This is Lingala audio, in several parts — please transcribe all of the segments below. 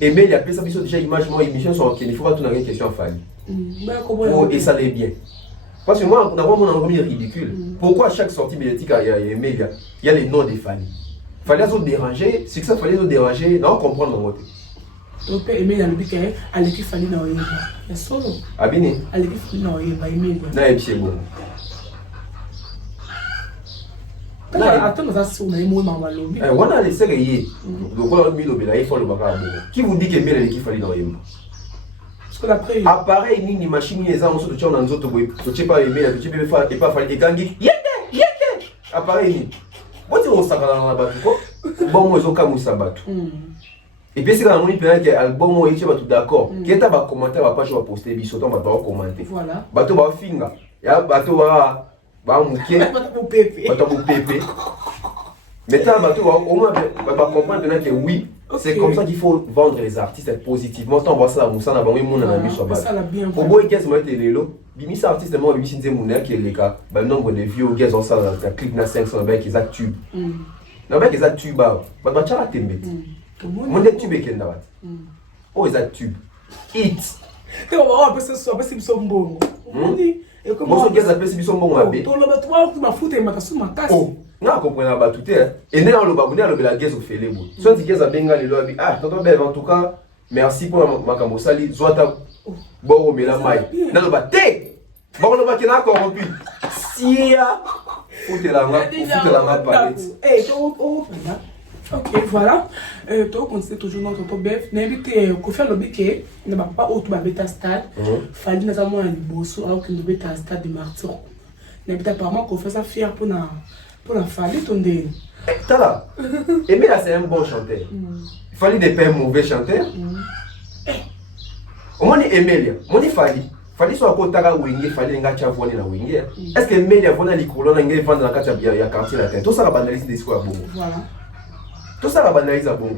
Emile a appelé ça déjà image moi émission sur il faut pas tout dans une question Fally. Et ça l'est bien. Parce que moi on a vraiment un ridicule. Pourquoi à chaque sortie médiatique il y a les noms des Fally. Fallait se déranger, c'est que ça fallait se déranger, non comprendre mon côté. Donc Emile a le but à l'équipe Fally na oyeba. Ya solo. Abini. À l'équipe Fally na oyeba Emile. Na ebise bon. Attends, ça sur na emo mama lobi. On a laissé rien. Donc on a mis le bela, il faut le baka. Qui vous dit que Emile l'équipe Fally na oyeba? Parce que après appareil ni machine ni ça on se tient dans nzoto boy. Tu sais pas Emile, tu peux faire et pas Fally ekangi. Yete. Appareil ni. Bon tu on sakala na batu ko. Bon moi zoka musabatu. Et puis c'est quand on dit que album moi il tout d'accord. Qui est à commenter va pas je vais poster biso on va pas commenter. Voilà. Bato va finga. Ya bato va muké. Bato pépé. Bato pépé. Maintenant bato au moins va comprendre que oui, c'est comme ça qu'il faut vendre les artistes positivement. On voit ça à Moussa na bango mon na biso ba. Au boy qu'est-ce moi lelo. Bimi ça artiste moi bimi sinze mon qui est le cas. Ba nombre de vieux gars on ça la clip na 500 avec les tubes. Na avec les tubes ba tchala tembe. Mon des tubes qui n'a pas. Oh les tubes. Hit. Et on va passer sur passer sur bongo. Et comment on gars appelle biso bongo mabe. To lo batwa ku mafuta makasu makasi. Oh, na comprendre ba tout et né on le babouné le la guerre au felebo. Soit dit gars benga le lobi. Ah, tonton ben en tout cas, merci pour makambo sali. Zwata bon mais la maille. Na le baté. Bon le baké na corrompu. Sia. Foutez la main palette. Eh, ok, voilà. Toi, on sait toujours notre bef. N'invite qu'on fait le biquet. Ne va pas autre bêta stade. Fally nous avons un bosso alors que nous bêta stade de martyr. N'invite apparemment qu'on fait ça fier pour la Fally ton dé. Tala. Emile c'est un bon chanteur. Fally n'est pas un mauvais chanteur. Au moins Emile, mon Fally. Fally soit kotaka wenge Fally nga cha vone na wenge. Est-ce que Emile vona likolo na ngai vendre na kati ya quartier la tête. Tout ça la banalise des discours bon. Voilà. Tout ça la banalise bon.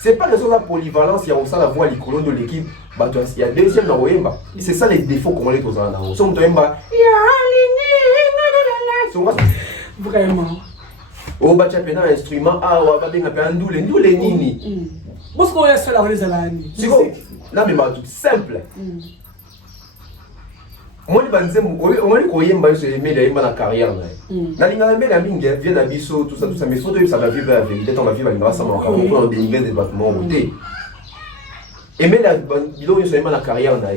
C'est pas raison la polyvalence, il y a aussi la voix likolo de l'équipe. Bah il y a deuxième na Wemba. C'est ça les défauts qu'on les tous en haut. Son Wemba. Vraiment. Oh bah tu as un instrument ah ouais bah bien un doule nini. Parce qu'on est seul à les alani. C'est bon. Là mais tout simple. Moi je vais dire moi Yemba se aimer la carrière là. Na linga mais la mingi vient à biso tout ça mais faut ça va vivre la vérité on va vivre avec ça on va dénigrer des bâtiments côté. Aimer la bilo se aimer la carrière là.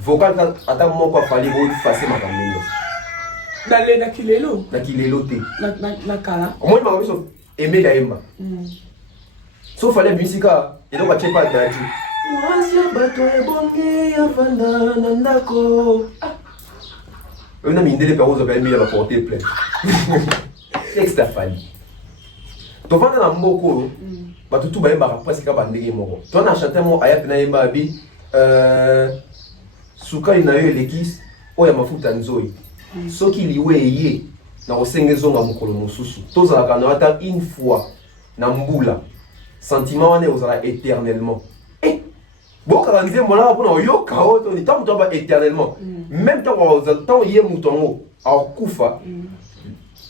Vocal attends moi quoi Fally effacer ma caméra. Na kilelo. Na kilelo té. Na kala. Moi je vais aimer la Yemba. Sauf Fally musika et donc tu pas d'ailleurs. Mwasi bato ebongi avanda na ndako. On a mis des paroles de Emile à porter plein. Texte à Fally. Tu vas dans Mboko, bato tout ba yemba presque ba ndenge moko. Tu as chanté mo ayap na yemba bi suka ina yo lekis oya mafuta nzoi. Soki liwe ye na osengezonga mukolo mosusu. Tozala kana ata une fois na mbula. Sentiment wane ozala éternellement. Bon, quand on dit mon là pour yo kao on dit tant que éternellement. Même temps on y est mouton au kufa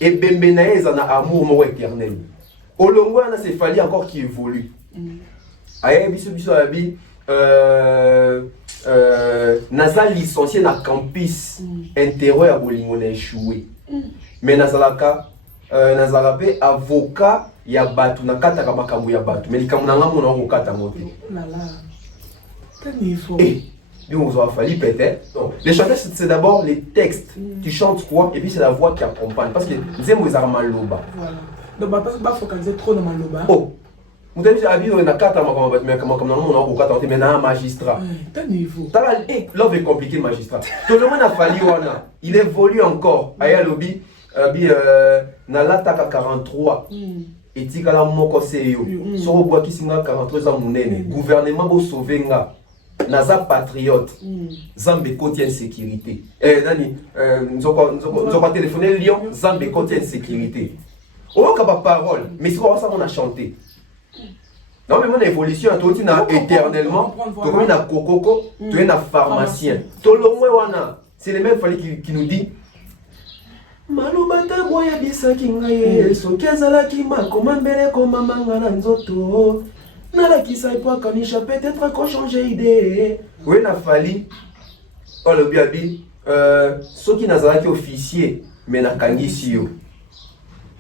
et bembenaeza na amour mo éternel. Au longo on a c'est Fally encore qui évolue. Aye biso abi naza licencié na campus intérieur à Bolingo na échoué. Mais nazalaka nazalape avocat ya batu na kataka makambo ya batu. Mais likambo na ngamo na okata ngote. Et nous on a Fally peut-être. Les chanteurs c'est d'abord les textes. Tu chantes quoi et puis c'est la voix qui accompagne parce que nous aimons mal loba. Voilà. Donc pas focaliser trop dans maloba. Oh. Vous avez dit on a quatre mais comme on a quatre mais un magistrat. Quel niveau. L'homme est compliqué magistrat. Tout le monde a Fally wana. Il évolue encore. Aya lobby na lataka 43. Et tika moko seyo. Soro bois qui singa 43 ans munene. Gouvernement bo sauver nga. Naza patriote. Zambe côté insécurité. Nani nzoko téléphoner Lyon, Zambe côté insécurité. Oh ka parole, mais c'est quoi ça on a chanté. Non mais mon évolution a tout na éternellement. Tu comme na kokoko, tu es na pharmacien. Tolongwe wana, c'est le même Fally qui nous dit Malubata boya bisaki ngaye sokezala ki makoma mbele koma manga na nzoto nalakisa epo kanisha peut-être qu'on change idée. Oui, na fali. Oh le biabi, ceux qui nazalaki officier mais nakangisi yo.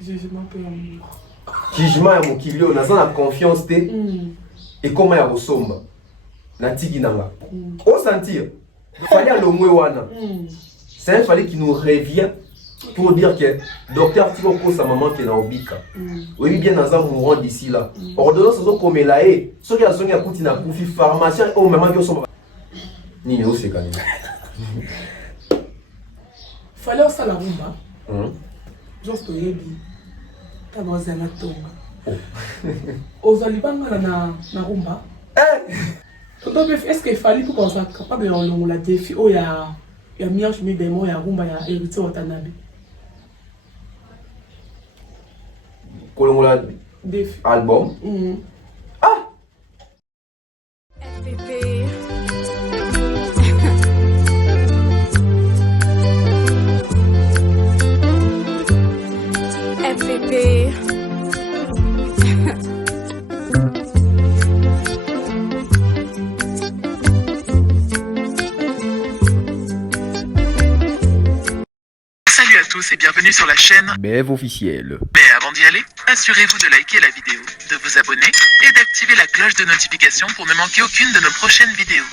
Jugement pe Jugement ya mokili yo naza na confiance te. Et comment ya kosomba na tiki nanga. O sentir. Fallait alongwe wana. C'est un fallait qui nous revient pour dire que docteur Tiko ko sa maman qui est na obika. Oui bien naza mourant d'ici là. Ordonnance zo komela e. Ceux qui a songi akuti na kufi pharmacien au maman qui osomba. Ni yo c'est quand fallait ça la rumba. Juste yebi. Tabozana tonga. Ozalibanga na rumba. Donc est-ce qu'il fallait pour qu'on soit capable de la défi ou ya miage mais des mots ya rumba ya hérité Watanabe. Kolongola défi album. Ah. FPP. FPP. Salut à tous et bienvenue sur la chaîne BF officiel. Mais avant d'y aller, assurez-vous de liker la vidéo, de vous abonner et d'activer la cloche de notification pour ne manquer aucune de nos prochaines vidéos.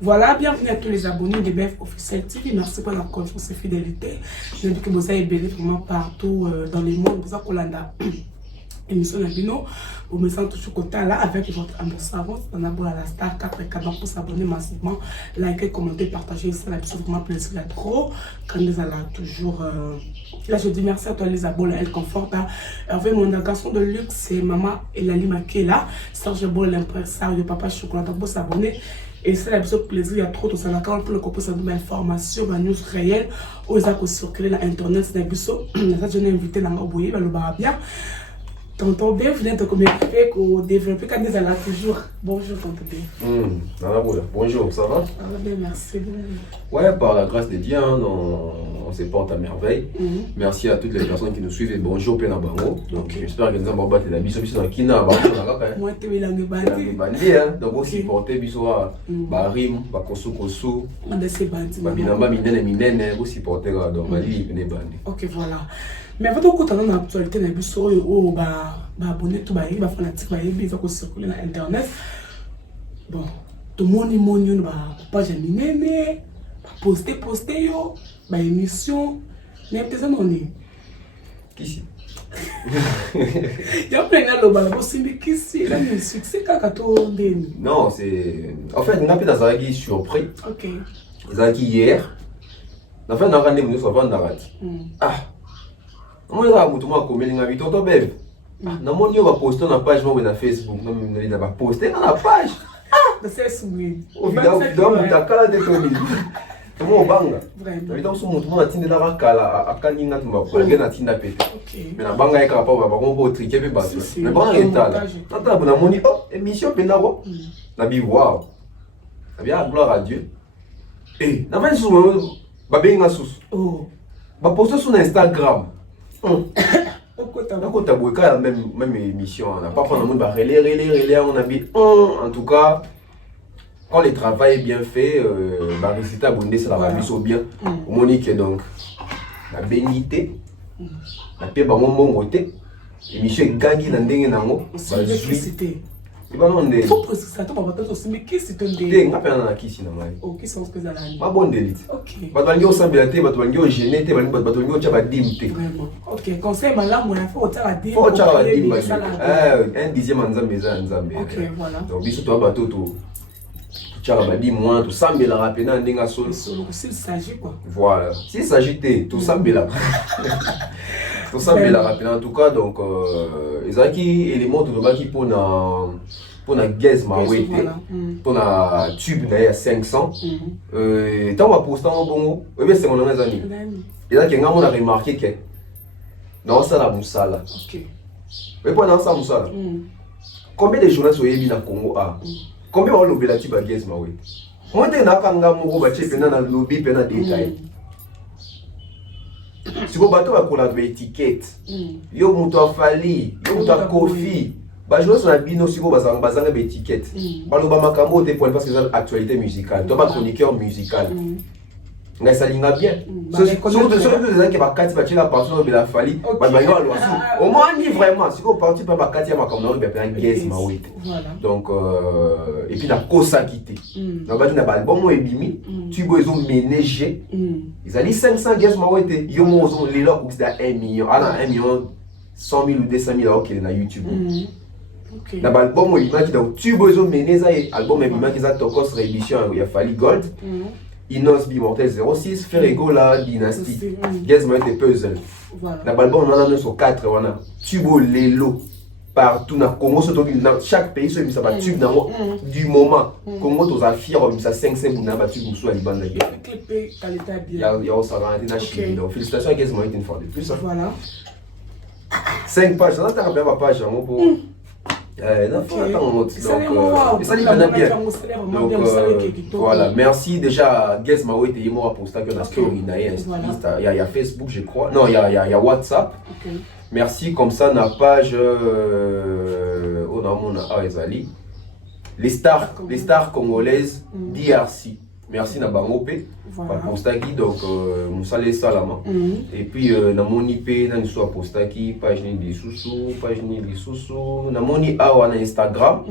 Voilà, bienvenue à tous les abonnés de BF Officiel TV. Merci pour la confiance et fidélité. Je dis que vous avez béni vraiment partout dans le monde. Vous avez émission Nabino. Vous me sentez toujours côté là avec votre ambassadeur. On a beau à la star 4 et 4 pour s'abonner massivement, liker, commenter, partager. C'est absolument plaisir là trop. Quand nous allons toujours. Là, je dis merci à toi les abonnés. Elle conforte. Avec mon garçon de luxe, c'est maman Elali Makela. Serge Bol, l'impresario de Papa Chocolat pour s'abonner. Et c'est l'absolu plaisir, il y a trop de ça. Quand on peut le copier, ça donne information, une news réelle, où ils ont circulé sur Internet, c'est l'absolu. Je l'ai invité dans le boyer, le barabia. Tonton B, vous venez de communiquer qu'on développe quand ils sont là toujours. Bonjour, Tonton B. Bonjour, ça va? Ah, bien, merci. Ouais, par la grâce de Dieu, hein, on se porte à merveille. Merci à toutes les personnes qui nous suivent et bonjour Pena Bango. Donc j'espère que nous allons battre la biso dans Kina. Moi, tu es là, le bandi. Bandi, donc aussi porter biso à Barim, Bakosu Kosu. On a ces bandits. Babinamba Minene, aussi porter dans Mali, Bandi. Ok, voilà. Mais avant tout, dans l'actualité, on a vu sur abonné tout le monde, fanatique, il va circuler sur Internet. Bon, tout le monde va page minée, poster, yo, émission, n'importe quoi. Qui c'est? Il y a plein de gens qui sont là, mais succès, non, c'est. En fait, on a fait des surpris. Ok. Ils ont hier. En fait, on a regardé nous sur Ah. Comment il y a un comme il a tonton Bev. Na mon yo va poster na page moi na Facebook, na va poster na page. Ah, c'est soumis. Au vidéo mutakala de tomi. Tomo banga. Vraiment. Vidéo so mutu mo tinda la kala akani na tumba ko ngena tinda pete. OK. Mais na banga eka pa ba ko bo triquer pe bato. Mais banga etala. Tata na moni oh émission pena ko. Na bi wow. Na bien gloire à Dieu. Eh, na va sous ba benga sous. Oh. Ba poster sur Instagram. D'accord, tu as la même émission. On n'a pas prendre le monde, relais, on a mis en tout cas, quand le travail est bien fait, la réussite abondée, c'est la remise au bien. Monique, donc, la bénité, la paix, mon côté, l'émission est gagnée dans le nango, il faut préciser ça, mais qui c'est un délire? Qui c'est ok, c'est ce que ça a bon délire. Ok. Batwangi osambela batwangi ogene te batwangi ocha badim te. Vraiment. Ok, conseil malamu il faut ocha badim. Faut ocha badim un dixième nzambe eza nzambe. Ok, voilà. Donc biso to bato to ocha badim moins to sambela rapena ndenga solo. S'il s'agit quoi. Voilà. S'il s'agit to sambela. To sambela rapena en tout cas donc ezaki élément to baki pour na guess ma wait pour na tube d'ailleurs 500 tant va poster en bongo et bien c'est mon ami et là que on a remarqué que dans ça la musala OK mais pendant ça musala combien de journalistes au Yebi na Congo a combien on lobby la tube à guess ma wait moi te na kanga moko ba chepe na lobby pena détail si vous bateau va coller avec étiquette yo muto afali yo muto kofi Bajoue sur la bino siko bazanga étiquette. Baloba makambo te pour parce que c'est actualité musicale. Toi pas chroniqueur musical. Mais ça linga bien. Surtout des gens qui va kati ba tira partout de la fali. Ba ba yo au moins ni vraiment siko parti pas ba kati ya makambo na ba guess mawete. Donc et puis la kosa quitté. Na ba na ba album ebimi, tu besoin ménager. Ils allaient 500 guess mawete. Yo mo zo les là c'est 1 million. Ah 1 million 100 000 ou 200 000 alors qu'il est sur YouTube. Okay. Na album où il m'a dit donc tu besoin mener ça album et il m'a tokos réédition il a fallu gold. Inos Bimortel 06 Ferrego la dynastie. Guess moi des puzzle. Voilà. Na album on en a sur 4 on a tubo lelo partout na Congo surtout dans chaque pays so ça va tube dans du moment Congo tous a fier on ça 500 na ba tube sur Liban là. Clip qualité bien. Il y a ça va na Chine. Donc félicitations à Guess moi une fois de plus. Voilà. 5 pages, on a tapé ma page pour. Non, donc, ça lui va bien. Donc, voilà, merci déjà, Guess Mao était moi pour ça qu'on a story, il y a Facebook, je crois. Non, il y a WhatsApp. Merci, comme ça, na page. On a mon Ezali. Les stars congolaises d'IRC. Merci na bangope postaki donc musale salama et puis na moni pe na niso postaki page ni lisusu na moni awa na Instagram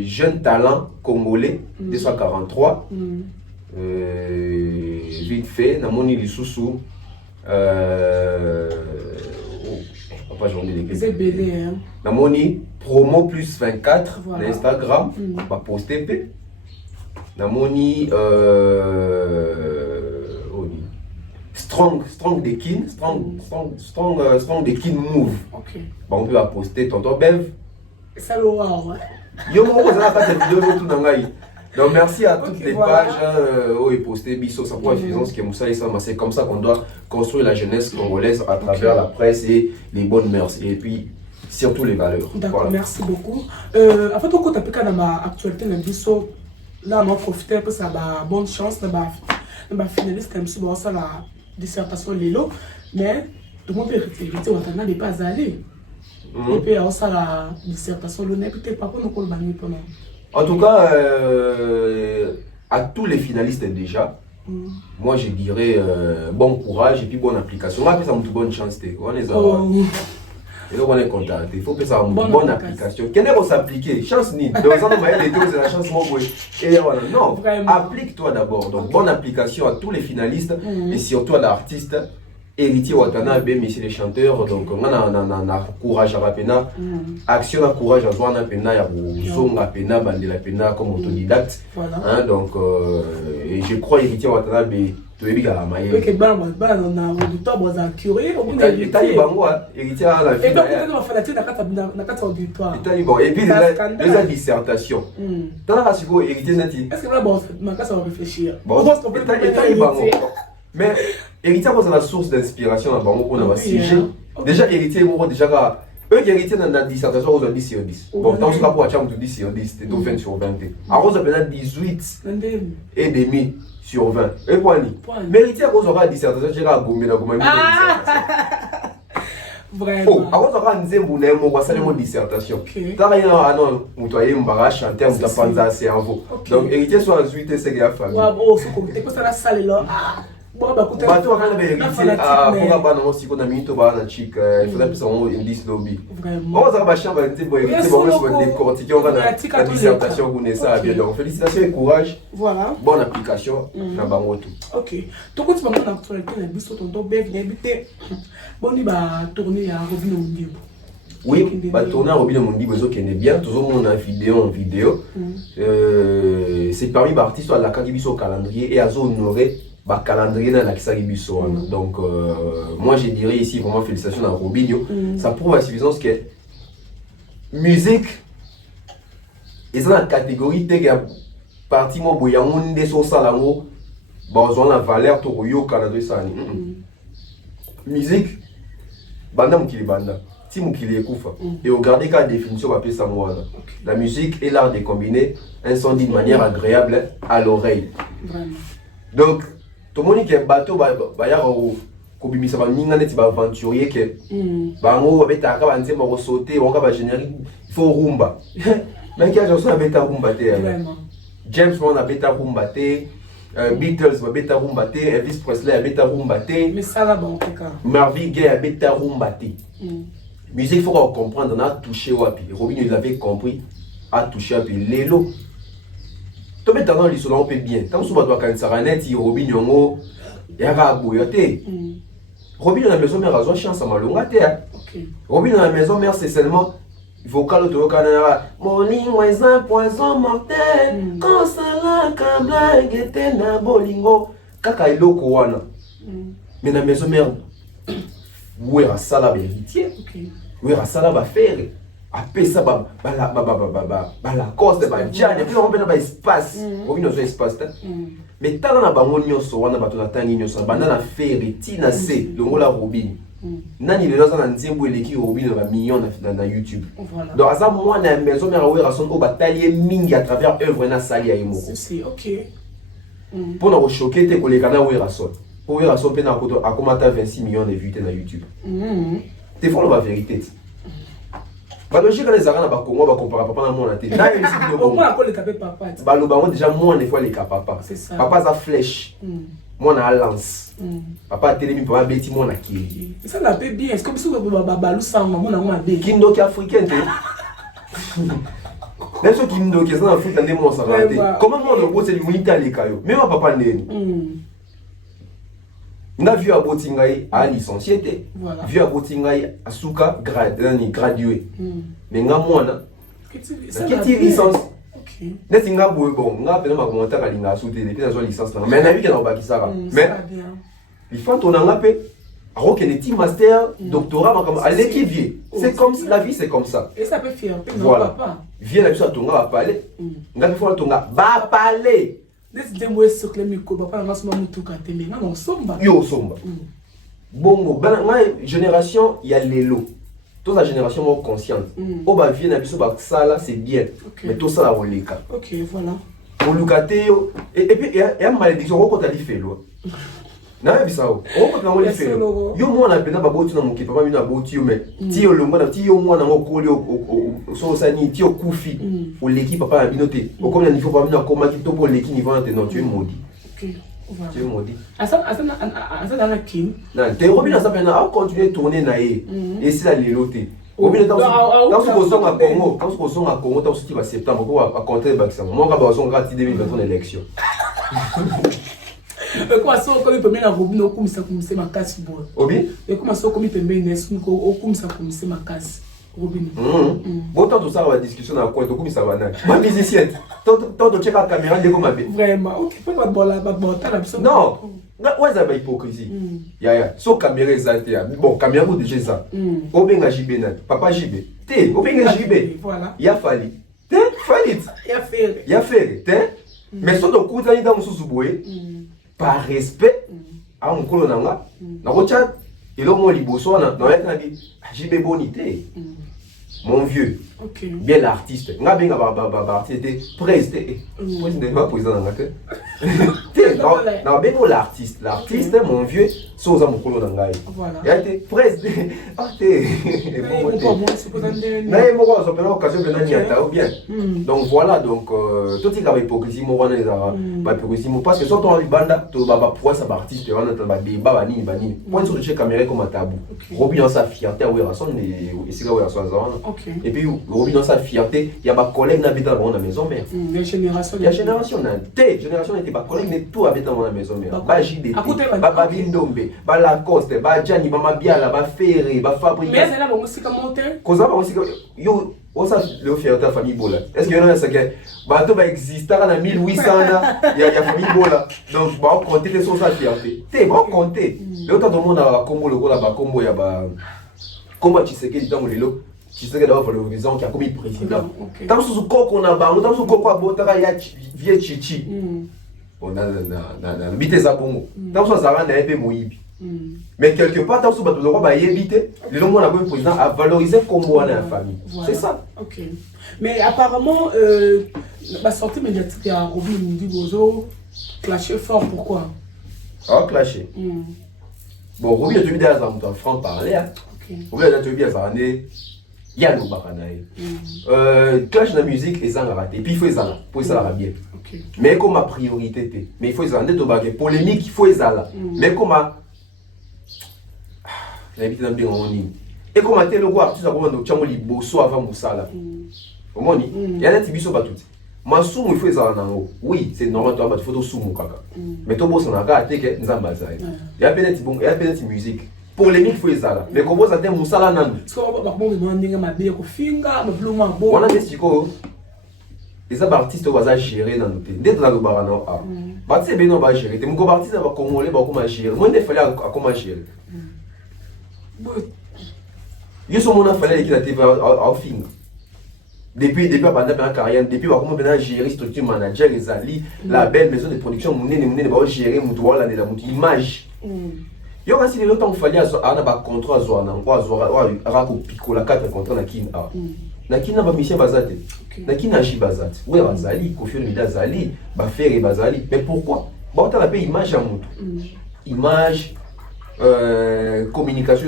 jeune talent congolais 243 vite fait na moni lisusu papa j'en ai les belé na moni promo plus 24 na Instagram ba poster pe Namoni strong de kin strong de kin move. OK. Bon on peut la poster tonton Bev. Ça le wow. Yo mo ça pas cette vidéo tout dans ngai. Donc merci à toutes les pages où est posté biso ça pour suffisance que Moussa et ça c'est comme ça qu'on doit construire la jeunesse congolaise à travers la presse et les bonnes mœurs et puis surtout les valeurs. D'accord, merci beaucoup. En fait on peut dans ma actualité na biso. Là, on va profiter pour ça, bonne chance, on va finaliser comme si on a la dissertation Lilo, mais tout le monde peut hériter, on n'a pas allé. Et puis on a la dissertation Lilo, peut-être pas pour nous le pendant. En tout cas, à tous les finalistes déjà, moi je dirais bon courage et puis bonne application. On va faire ça une bonne chance, on est et donc on est content. Il faut que ça ait une bonne application. Qu'est-ce qu'on s'applique? Chance ni. Donc ça nous va aider c'est la chance moi. Et voilà. Non. Applique-toi d'abord. Donc bonne application à tous les finalistes et surtout à l'artiste. Héritier Watana, messieurs les chanteurs. Donc on a courage à la pena. Action à courage à Zouana pena, ya Zonga pena, Bandela pena comme autodidacte. Hein, donc et je crois héritier Watana tu es bien à mailler. Ok, on a auditoire, on a curé, on a héritier à la vie. Et donc on a fait la tête dans 4 auditoires. Et puis les dissertations. Dans la racigo héritier nati. Est-ce que là bon, ma ça va réfléchir. Bon, mais héritier c'est la source d'inspiration à bango pour notre sujet. Déjà héritier moi déjà eux qui héritier dans la dissertation aux 10 sur 10. Bon, tant que pour acham tu 10 sur 10, tu 20 sur 20. Alors on a 18 et demi sur 20. Et point ni. Mais héritier qu'on aura dissertation, j'ai la bombe na gomami. Vraiment. Oh, avant on aura nzembu na mo kwa sale mo dissertation. Tara ina non, mutoye mbara chanter muta panza cerveau. Donc héritier soit 18 et c'est la famille. Wa bo so comité ko sala sale là. Bon, bah, écoutez, bah, toi, quand on avait hérité, pour avoir un aussi qu'on a mis, il faudrait plus avoir une 10 lobby. Vraiment. On va avoir chambre, on va décortiquer, on va la dissertation, on est ça, bien. Donc, félicitations et courage. Voilà. Bonne application. Ok. Donc, quand tu vas dans l'actualité, on a vu sur ton dos, bien, bien, bon, il va tourner à Robin Mundi. Oui, bah tourner à Robin Mundi, besoin qu'il est bien. Toujours mon vidéo. C'est parmi les artistes à la Kagibiso calendrier et à honorer. Calendrier dans la Kisaribiso. Donc, moi je dirais ici vraiment félicitations à Robinho. Ça prouve à suffisance que musique est dans la catégorie de partie moi boyamon des sauces à l'amour. Bon, la valeur to yo calendrier ça. Musique, banda mukili banda. Si mukili ekufa. Et regardez la définition va appeler ça moi. La musique est l'art de combiner un son d'une manière agréable à l'oreille. Donc tout le monde qui est bateau, kobimisa baninga neti baaventurier ke bango babetaka banzemba kosaute bango ba générique il faut rumba meki aja so abeta rumba te James Bond abeta rumba te Beatles abeta rumba te Elvis Presley abeta rumba te mais ça là bon kaka Marvin Gaye abeta rumba te musique faut comprendre on a touché wapi Robin il avait compris a touché wapi lelo to beta dans l'isolo on peut bien tant so ba to kansara net Robin yongo yaka boyote Robin dans la maison mère a chance à malonga te Robin dans la maison mère c'est seulement vocal to kanara mon ligne est un poison mortel quand ça la kabla était na bolingo kaka iloko wana mais na maison mère ouais à sala ba héritier ouais à sala ba faire après ça ba la cause de ba jane puis on peut na espace Robin dans espace mais tant na bango nyonso wana bato na tangi nyonso banda na faire tina se longola Robin nani le dans un nzembo eleki Robin na million na YouTube donc asa moi na maison mère ouais rason ko batailler mingi à travers œuvre na sali ya imoko c'est OK pour na choquer te koleka na ouais rason pour ouais rason pe na koto akomata 26 millions de vues na YouTube te font la vérité ba logique les arana ba Congo ba compara papa na mona te na yesi au moins ko le capé papa ba lo bango déjà moi des fois les papa papa za flèche moi na lance papa telemi papa beti moi na ki ça la paix bien est-ce comme si ba lu sang moi na moi be kindo ki africain te même ceux qui kindo qui sont en Afrique ndé moi ça raté comment moi on bosse l'unité à l'ekayo même papa ndeni na vu à Botingaï à licencié te vu à Botingaï à Souka gradué mais nga mwana qui licence neti nga boye bon nga pena ma commentaire à linga souté depuis dans licence mais na vu que na bakisaka mais il faut ton nga pe alors que les team master doctorat comme à l'équivier c'est comme la vie c'est comme ça et ça peut faire voilà viens la vie à ton nga parler nga il faut ton nga ba parler neti moi sur le micro papa na soma mutuka tele na non somba yo somba bongo bana génération il y a lelo toute la génération consciente au ba vie na biso ba sala c'est bien mais tout ça la roleka OK voilà au lukateo et puis il y a malédiction ko ta li felo na bisa o ko ta ngoli felo yo mwana pena ba boti na muki papa mina boti yo me ti yo longo na ti yo mwana ngoko li so sani ti yo kufi o leki papa na binote o comme na niveau papa mina koma ki topo leki niveau na te non tu es maudit OK voilà tu es maudit asa dans la kin na te Robin ça pena a continuer tourner na e et c'est la leloté Robin dans ce qu'on a Congo quand ce qu'on a Congo dans ce qui va septembre pour à compter bakisa moi ka ba son grati 2023 élection quoi ça comme peut mettre Robin au comme ça makasi bon Obi et comment ça comme peut mettre nesu au comme ça makasi Robin bon tant tout ça va discussion na quoi to comme ça va na ma musicien tant check la caméra de comme vraiment OK peut pas bon la non ouais ça va hypocrisie ya so caméra exacte bon caméra vous déjà ça obenga jibena papa jibe te obenga jibe voilà ya fali te falit ya faire te mais so do kuta ni dans mususu boye par respect à mon colo nanga na kocha elo mo liboso na na bi jibe bonité mon vieux OK bien l'artiste nga benga ba artiste président pas président nanga te non bengo l'artiste mon vieux so za mon colo nanga voilà ya te président ah te na mo ko so pena occasion de na niata ou bien donc voilà donc tout est avec hypocrisie mo wana ezara ba hypocrisie mo parce que soit on banda to ba pour ça artiste wana to ba débat bani point sur le caméra comme tabou Robin dans sa fierté ouais rason et c'est là où rason et puis Robin dans sa fierté il y a ba collègue na bita dans la maison mère la génération na te génération n'était pas collègue mais tout avait dans la maison mère ba JDT ba Bindombe ba Lacoste ba Gianni ba Mabiala ba Ferré ba Fabrice mais c'est là bon musique monter koza ba musique yo osa le fierté famille bola est-ce que non ça que ba to ba exister na 1800 il y a famille bola donc ba compter les sources fierté te ba compter le temps monde a combo le kola ba combo ya ba combo Tshisekedi dans lelo Tshisekedi d'avoir valorisant qui a commis président tant sous koko na ba tant sous koko abotaka ya vie chichi on a biteza bongo tant sous ça na epé moyibi mais quelque part tant sous bato le roi ba yebité le long on a comme président a valorisé combo na famille c'est ça OK mais apparemment la sortie médiatique à Robin Ndibozo clashé fort pourquoi ah clashé Bon, Roby a tu bien ça en franc parler. Roby a tu bien ça né. Il y a le baranaï. Clash de la musique et ça raté. Et puis il faut ça là, pour ça bien. Mais comme ma priorité, mais il faut ça net au baguet polémique, il faut ça là. Mais comme ma j'habite dans bien en ligne. Et comme à tel le voir, tu sais comment nous tchamo libo so avant Moussala. Comment ni? Il y a des tibiso pas tout. Ma soum il faut ça là en haut. Oui, c'est normal toi photo soum kaka. Mais toi boss on a raté que nzamba ça. Il y a peine bon, il y a peine musique. Polémique faut ça là. Mais comment ça t'aime Moussala nan? Parce que on va bon demander ma bien ko finga, ma bluma bon. On a des chico. Les artistes vont gérer dans nos pays. Dès que nous avons un ah, bah tu sais bien on va gérer. T'es mon artiste va congolais va comment gérer. Moi il fallait à comment gérer. Yo so mon fallait qu'il a été au film. Depuis pendant la carrière, depuis comment venir gérer structure manager les ali, la belle maison de production mon va gérer mon droit là de la image. Yo quand il longtemps fallait à un contrat zo na quoi zo rako pico la 4 contrat na kin a. Na kin na ba mission bazate. Na kin na ji bazate. Ouais bazali, Koffi Olomide zali, ba faire bazali. Mais pourquoi? Ba on la paye image à mutu. Image communication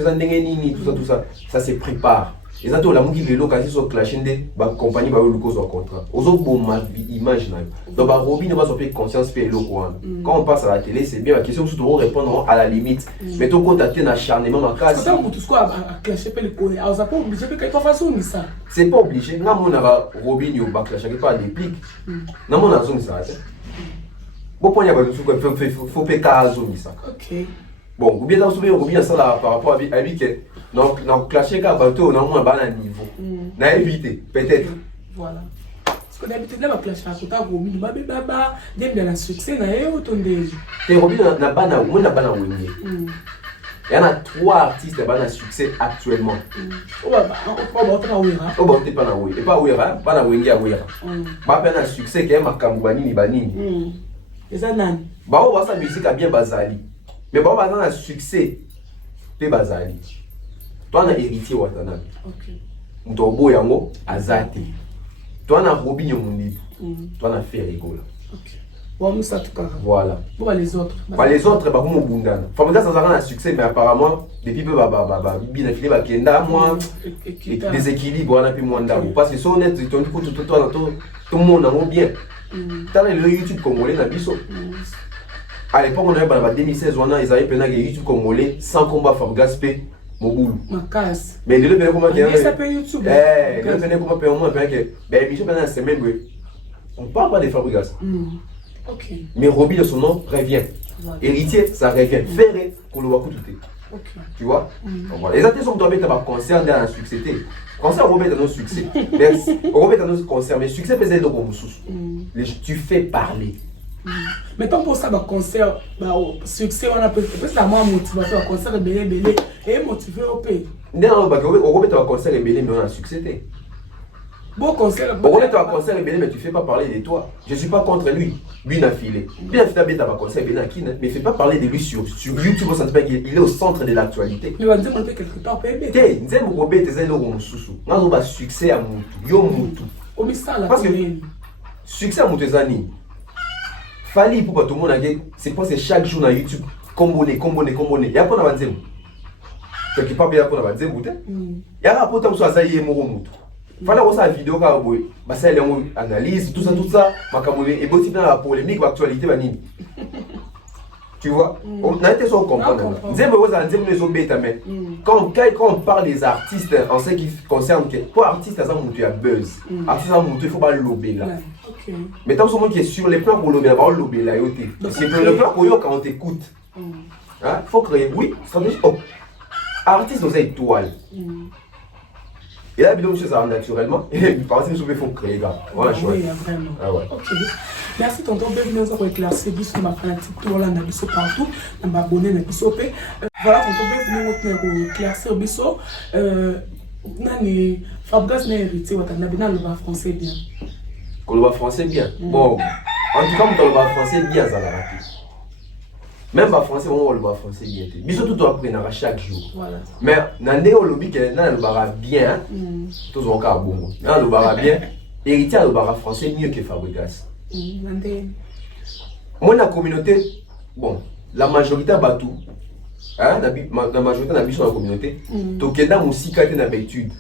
tout ça ça se prépare et ça tout la mugi vélo quand ils sont clashés de ba compagnie ba le cause au contrat aux autres bon image là donc ba Roby ne va pas conscience pe le quoi quand on passe à la télé c'est bien la question surtout répondre à la limite mais tout quand tu as un acharnement ma casse c'est tout ce quoi à clasher pe le connaît alors ça pas obligé que quelqu'un fasse ça c'est pas obligé na mon ava Roby ni ba clasher pas déplique na mon azon ça bon point il y a pas faut pe azon ça OK. Bon, ou bien dans ce ou bien ça là par rapport à que donc clasher ka bateau on a moins bas niveau. Na éviter peut-être. Voilà. Parce que d'habitude là ma clasher à côté Roby baba dem dans la succès na yo tondeji. Et Roby na bana ou na bana wenye. Il y en a 3 artistes qui ont succès actuellement. Oh bah on wera. Oh bah on pas na oui. Et pas wera, pas na wenye à wera. Ba ben na succès qui est makambani ni banini. Et ça nan. Ba o ba sa musique a bien bazali. Mais bon, on a un succès, c'est bazali. Toi, on a héritier Watanabe. Ok. Ntobo yango azate. Toi, on a Roby Nyongundi. Toi, on a fait rigoler. Ok. Bon, ça tout cas. Voilà. Pour les autres. Bah les autres, bah comme Bundana. Enfin, ça a un succès, mais apparemment, depuis peu, bien affilé, bah Kenda, moi, déséquilibre, on a pu moins d'argent. Parce que c'est honnête, tout le monde a bien. T'as le YouTube congolais, n'a pas. À l'époque, on avait en 2016, ils avaient peine à YouTube congolais sans combat Fargas P. Moboulou. Ma casse. Mais le peine comment dire. Ça peut YouTube. Le peine comment payer au moins peine que. Ben, Michel pendant la semaine, on parle pas des Fabregas. Ok. Mais Roby de son nom revient. Héritier, ça revient. Ferré, qu'on le voit tout. Tu vois. Voilà. Les attentions que tu as mis à concert dans un succès. Concert Roby dans nos succès. Roby dans nos concerts. Mais succès peut-être dans mon sous. Tu fais parler. Mais tant pour ça, le concert, le succès, on a peut-être la moins motivation, le concert est belé, et motivé au pays. Non, on va concert est belé, mais on a succès. Bon concert, on va concert est belé, mais tu ne fais pas parler de toi. Je ne suis pas contre lui. Lui, il a filé. Bien fait, un concert belé, mais ne fais pas parler de lui sur YouTube, il est au centre de l'actualité. Mais on dit que quelque part, peut être. T'es, nous avons Robé, t'es un homme sous. Nous avons succès à Moutou. Yo Moutou. Parce que succès à Moutou, Zani. Fali pour tout le monde, c'est pas chaque jour sur YouTube. Comboné. Il y a pas de quelque part, il y a pas de il y a un rapport sur ça, il y a un moutou. Fallait voir sa vidéo quand vous ça il y a une analyse, tout ça, et bon, dans la polémique, l'actualité, tu vois, on a été sur comprendre. Quand on parle des artistes, en ce qui concerne que pour artiste, ça il y a buzz. Artiste, il faut pas lober là. Mais tant que qui est sur les plans pour lober, on va lober là. C'est le plan pour quand on t'écoute. Il faut créer, oui, stratégie. Artiste aux étoiles. Et là, évidemment, ça naturellement. Et par exemple, il faut créer là. Voilà, oui, vraiment. Ah ouais. Ok. Merci tonton, bienvenue dans éclaircir biso ma fanatique tout là na biso partout, na ba abonné na biso pe. Voilà tonton, bienvenue dans éclaircir biso nani Fabregas na héritier Watanabe na le français bien. Qu'on le français bien. Bon, en tout cas, on le français bien ça la rapide. Même pas français, on le français bien. Biso tout apprendre chaque jour. Voilà. Mais nandé on le que na le bara bien, tous on ka bon. Na le bara bien, héritier le bara français mieux que Fabregas. Moi, la communauté, bon, la majorité a battu. hein, la majorité de la communauté, tu as musique et étude.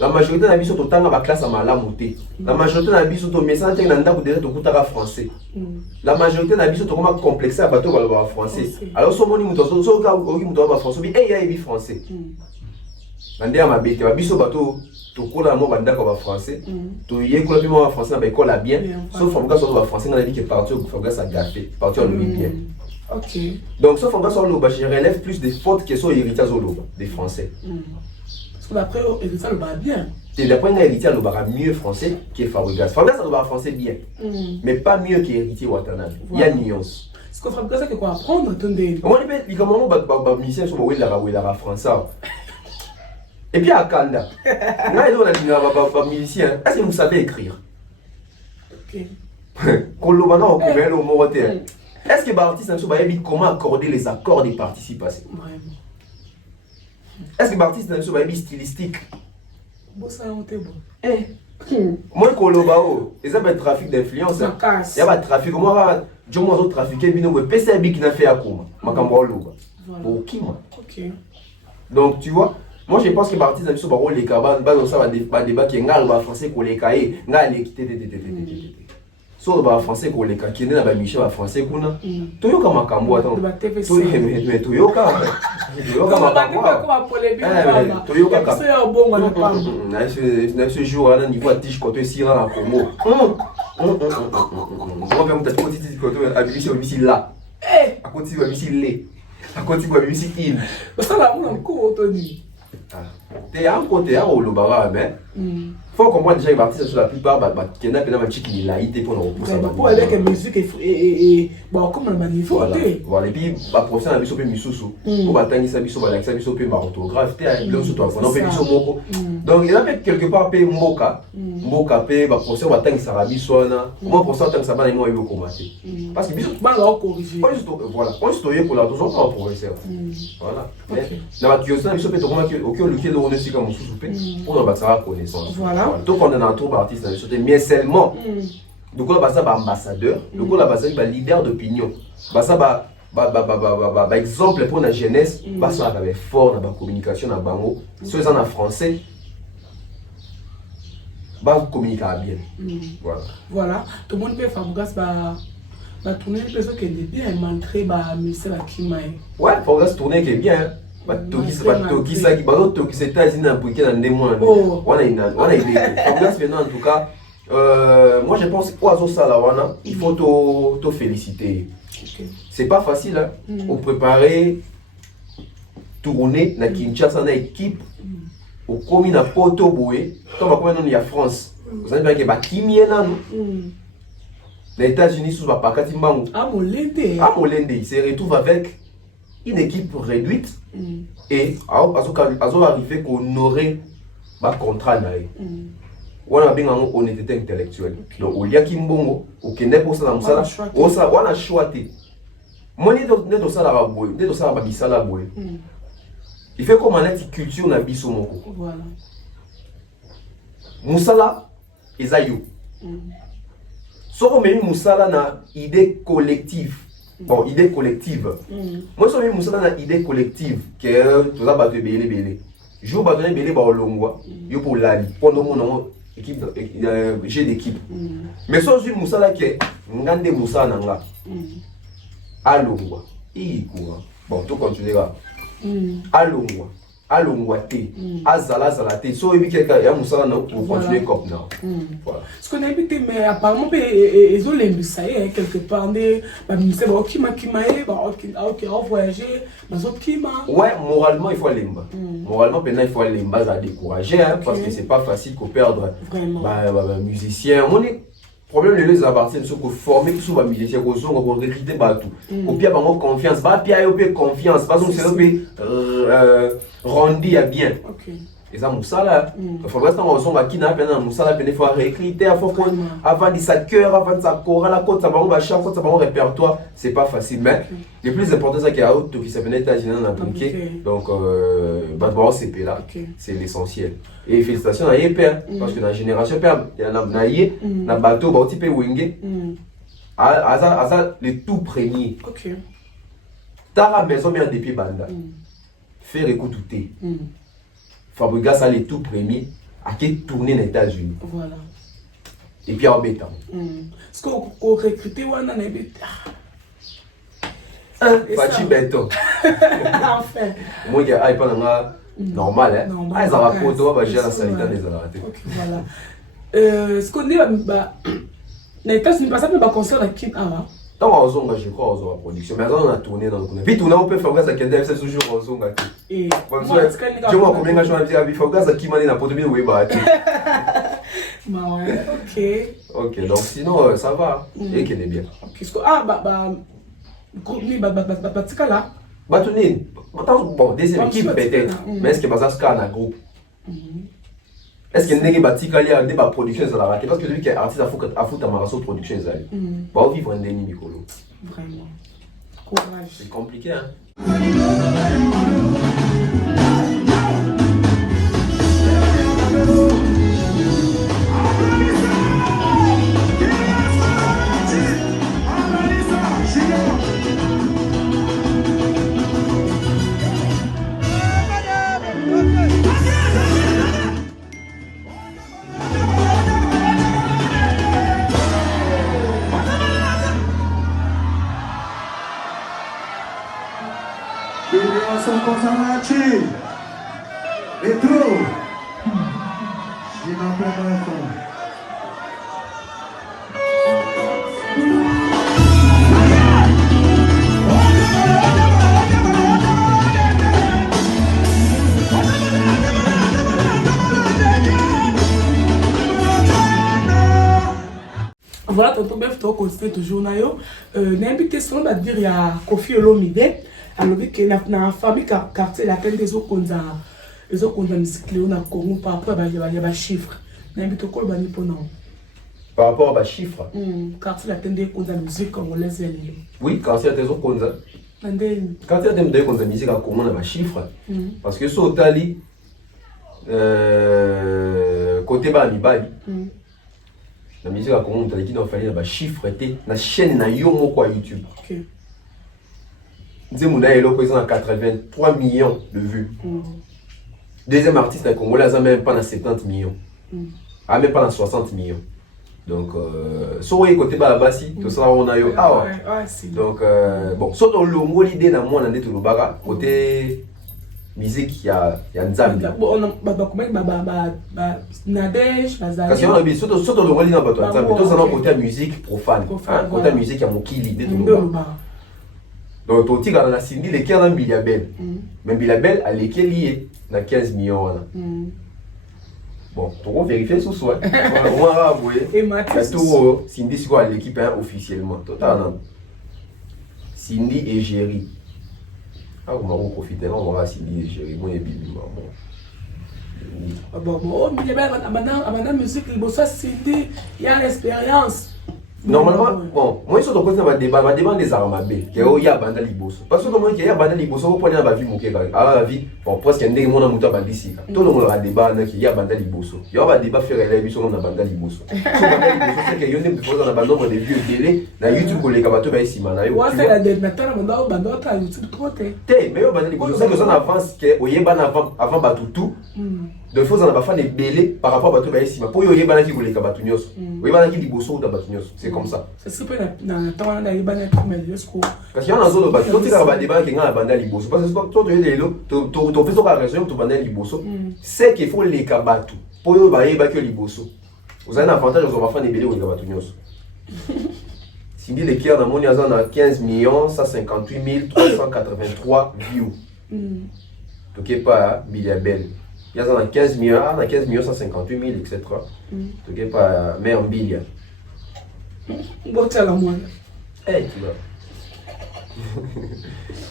La majorité de la vie, tu as la classe à malamoté. La majorité de la vie, tu as message tu as français. La majorité de la vie, tu as complexé à bateau français. Alors, si tu as français, il y a français. Nande ma bête, ma biso bateau, tu as le banda comme français. Tu y es quoi le français, mais quoi la bien. Sauf que quand on français, on a dit que partout, il faut que ça gaffe, partout on le bien. Ok. Donc, sauf que quand je relève plus des fautes qui sont héritières des français. Parce que d'après, ça le va bien. Et d'après, un héritier le va mieux français que Fabregas. Fabregas, ça le va français bien, mais pas mieux qu'héritier Watanabe. Il y a une nuance. Est-ce que Fabregas, c'est quoi apprendre, attendez. Comment il y a un musicien qui est français. Et puis à Kanda, on a dit un musicien, est-ce que vous savez écrire? Ok. Est-ce que l'artiste a comment accorder les accords des participes passés? Vraiment. Est-ce que l'artiste a une stylistique? Bon, ça a été bon. Moi, Kolobao, il y a un trafic d'influence. Il y a un trafic. Moi, je vais trafiquer, je vais passer un bic qui n'a fait à Kouma. Je vais pour qui, moi? Ok. Donc, tu vois, moi je pense que l'artiste a un les cabanes, ça va débat qui est un français qu'on les caille, so ba français ko leka kende na ba Michel ba français kuna toyoka makambo attends toyoka toyoka na ce jour là niveau tige côté sira na Congo on va mettre côté tige côté abilisi obisi là à côté obisi le à côté obisi il ça va mon ko Tony t'es un côté à Olobara mais faut comprendre déjà que les artistes sur la plupart qui n'a pas de chic ni laïté pour nous repousser pour avec la musique et bon comme le niveau voilà et puis ba professeur na biso pe misusu pour batangisa biso ba lakisa biso pe ba orthographe t'es donc surtout on fait biso moko donc il y a peut-être quelque part pe mboka pe ba professeur batangisa biso na comment professeur tangisa ba na moi yo commenter parce que biso ba la corriger voilà on se toyer pour la raison pas professeur voilà na ba kiosa biso pe to comment aucun lequel on est si comme sous pe pour na ba ça connaissance voilà donc on est dans un tour d'artiste mais seulement donc on a ça ambassadeur donc on a ça leader d'opinion ça exemple pour la jeunesse ça va fort dans la communication dans bango ceux en français communiquer bien voilà tout le monde peut faire tourner les personnes qui est bien montrer ministère la Kimae ouais faut tourner qui est bien en tout cas moi je pense il faut te féliciter. C'est pas facile hein? On préparer tourner na Kinshasa na équipe au commune à Porto Boé comme il y a France vous savez bien que bakimie les États-Unis sous bakati mbangu Molende il se retrouve avec une équipe réduite et azo arrivé qu'on honorer ba contrat na on a bien en honnêteté intellectuelle donc au lieu kimbongo au kende pour ça dans ça on a choisi moi ne do ça la boy ne do ça ba bisala boy il fait comme une culture na biso moko voilà musala ezayo soko meni musala na idée collective. Bon, idée collective. Moi, je suis une idée collective que tout ça va te belé. Je vais te belé par l'ongwa. Je pour l'ali. Pendant mon équipe, j'ai d'équipe. Mais si je suis une qui est ngande musala nanga. À l'ongwa. Bon, tout continuera. À l'ongwa. Alongwa te azala te so ebi quelqu'un ya musala na pour continuer comme na voilà ce qu'on a habité mais apparemment ils ont l'embissé quelque part des ba ministère ba okima ba voyager ba okima ouais moralement il faut lemba moralement maintenant il faut lemba za décourager hein, parce que c'est pas facile qu'on perdre musicien on est problème les abartien ce que former qui sont musiciens qu'on sont qu'on recruter bateau qu'on pia pas confiance pas pia yo pe confiance pas donc c'est rendu à bien et ça musala il faut rester en son qui n'a pas musala peine faut recruter faut avant de sa cœur avant sa chorale la côte ça va chaque fois ça va répertoire c'est pas facile mais le plus important c'est qu'il y a autre qui s'appelle États-Unis dans appliqué donc bah c'est là c'est l'essentiel et félicitations à père parce que dans la génération père il y en a na bateau ba type wingé à les tout premiers Tara maison mais en depuis banda. Faire écouter. Fabregas a les tout premiers à qui tourner aux États-Unis. Voilà. Et puis à Bétam. Est-ce qu'on recruter ou on a des Fachi Beto. Enfin. Moi qui a pas normal hein. Ah ça va pour toi bah j'ai la salida des aratés. OK, voilà. Ce qu'on dit bah les États-Unis pas ça mais pas concert à Kin Awa. Tant en zone je crois en production mais on a tourné dans le coin. Puis tourner on peut faire ça qui est toujours en zone. Et moi tu vois combien de gens à faire ça qui m'a dit na potebi oui bah. OK. OK, donc sinon ça va et qu'elle est bien. OK, ce que groupe ni tika là. Batuni, bon, deuxième équipe peut-être, mais est-ce que ça se un groupe? Est-ce que n'est pas tika lié à des productions de la raté parce que lui qui est artiste à foutre à Marasso Productions ça. Bah vivre un déni Nicolo. Vraiment. Courage. C'est compliqué hein. Voilà, tonton Bef, tu continues toujours. N'invité sur va dire il y a Kofi Olomide. Alors que la famille quartier la tête des autres musique Léon a Congo par rapport à des chiffres. N'invite quoi le bani pour non. Par rapport à chiffres. Quartier la tête des musique congolaise. Oui, quartier des autres cons. Quartier des cons musique à Congo on a chiffres. Parce que sur Otali côté bas Mibali. La musique à Congo, on a dit qu'il fallait des chiffres, la chaîne na yomo quoi YouTube. OK. Nzemuna est là, ils ont 83 millions de vues. Deuxième artiste à Congo, là, ils n'ont même pas 70 millions. Ah, même pas 60 millions. Donc, sur le côté Balabasi, tout ça, on a eu. Ah ouais. Donc, bon, sur le mot, l'idée d'un mois, on a dit tout le baga. Côté musique, il y a Nzambi. Bon, on a Nadège, Bazali. Parce qu'on a dit, surtout le rôle d'un bateau Nzambi, tout ça, on a côté musique profane. Côté musique, il y a mon kili, l'idée tout le baga. Donc, tu dis qu'on a Cindy, les 15 Bilabel. Mais Bilabel, elle est liée dans 15 millions. Bon, on va vérifier sous soi. On va avouer. Et Mathieu. Tout Cindy, c'est quoi l'équipe officiellement? Total. Cindy et Jerry. Ah, on va profiter. On va voir Cindy et Jerry. Moi et Bibi. Bon, Bilabel, à la musique, Cindy, il y a l'expérience. Normalement, bon, moi je suis dans le débat des armabés, qui est à Banda Liboso. Parce que moi, qui est à Banda Liboso, vous prenez la vie, la vie, bon, presque un des gens qui ont bandisi. Tout le monde a débat qui est à Banda Liboso. Il y a un débat faire la vie sur Banda Liboso. Sur Banda Liboso, c'est qu'il y a une fois dans le nombre de vieux télé, dans YouTube, pour les cabatos, ici, maintenant. Ouais, c'est la dernière, maintenant, Banda, tu as YouTube trop, t'es. Mais Banda Liboso, c'est que ça en avance, qu'il y a avant Batoutou. Donc, il faut en avoir des bélés par rapport à Batou ici. Pour y avoir qui voulait Kabatunios. Oui, il qui Liboso ou Tabatunios. C'est comme ça. C'est ce que dans le temps, il y a des parce qu'il y a un zone de Batou. Tu as des bandes qui ont la bande Liboso. Parce que toi, tu es là, tu fais la raison de bande Liboso. C'est qu'il faut les Kabatou. Pour y avoir que Liboso. Vous avez un avantage, vous allez faire des bélés ou des Kabatunios. Si vous avez dans mon yazan à 15 158 383 views. Donc, pas Bilabel. Il y a 15 millions, 158 000, etc. Tu n'es pas mais en billet. Bon, tu as la moine. Eh, tu vois.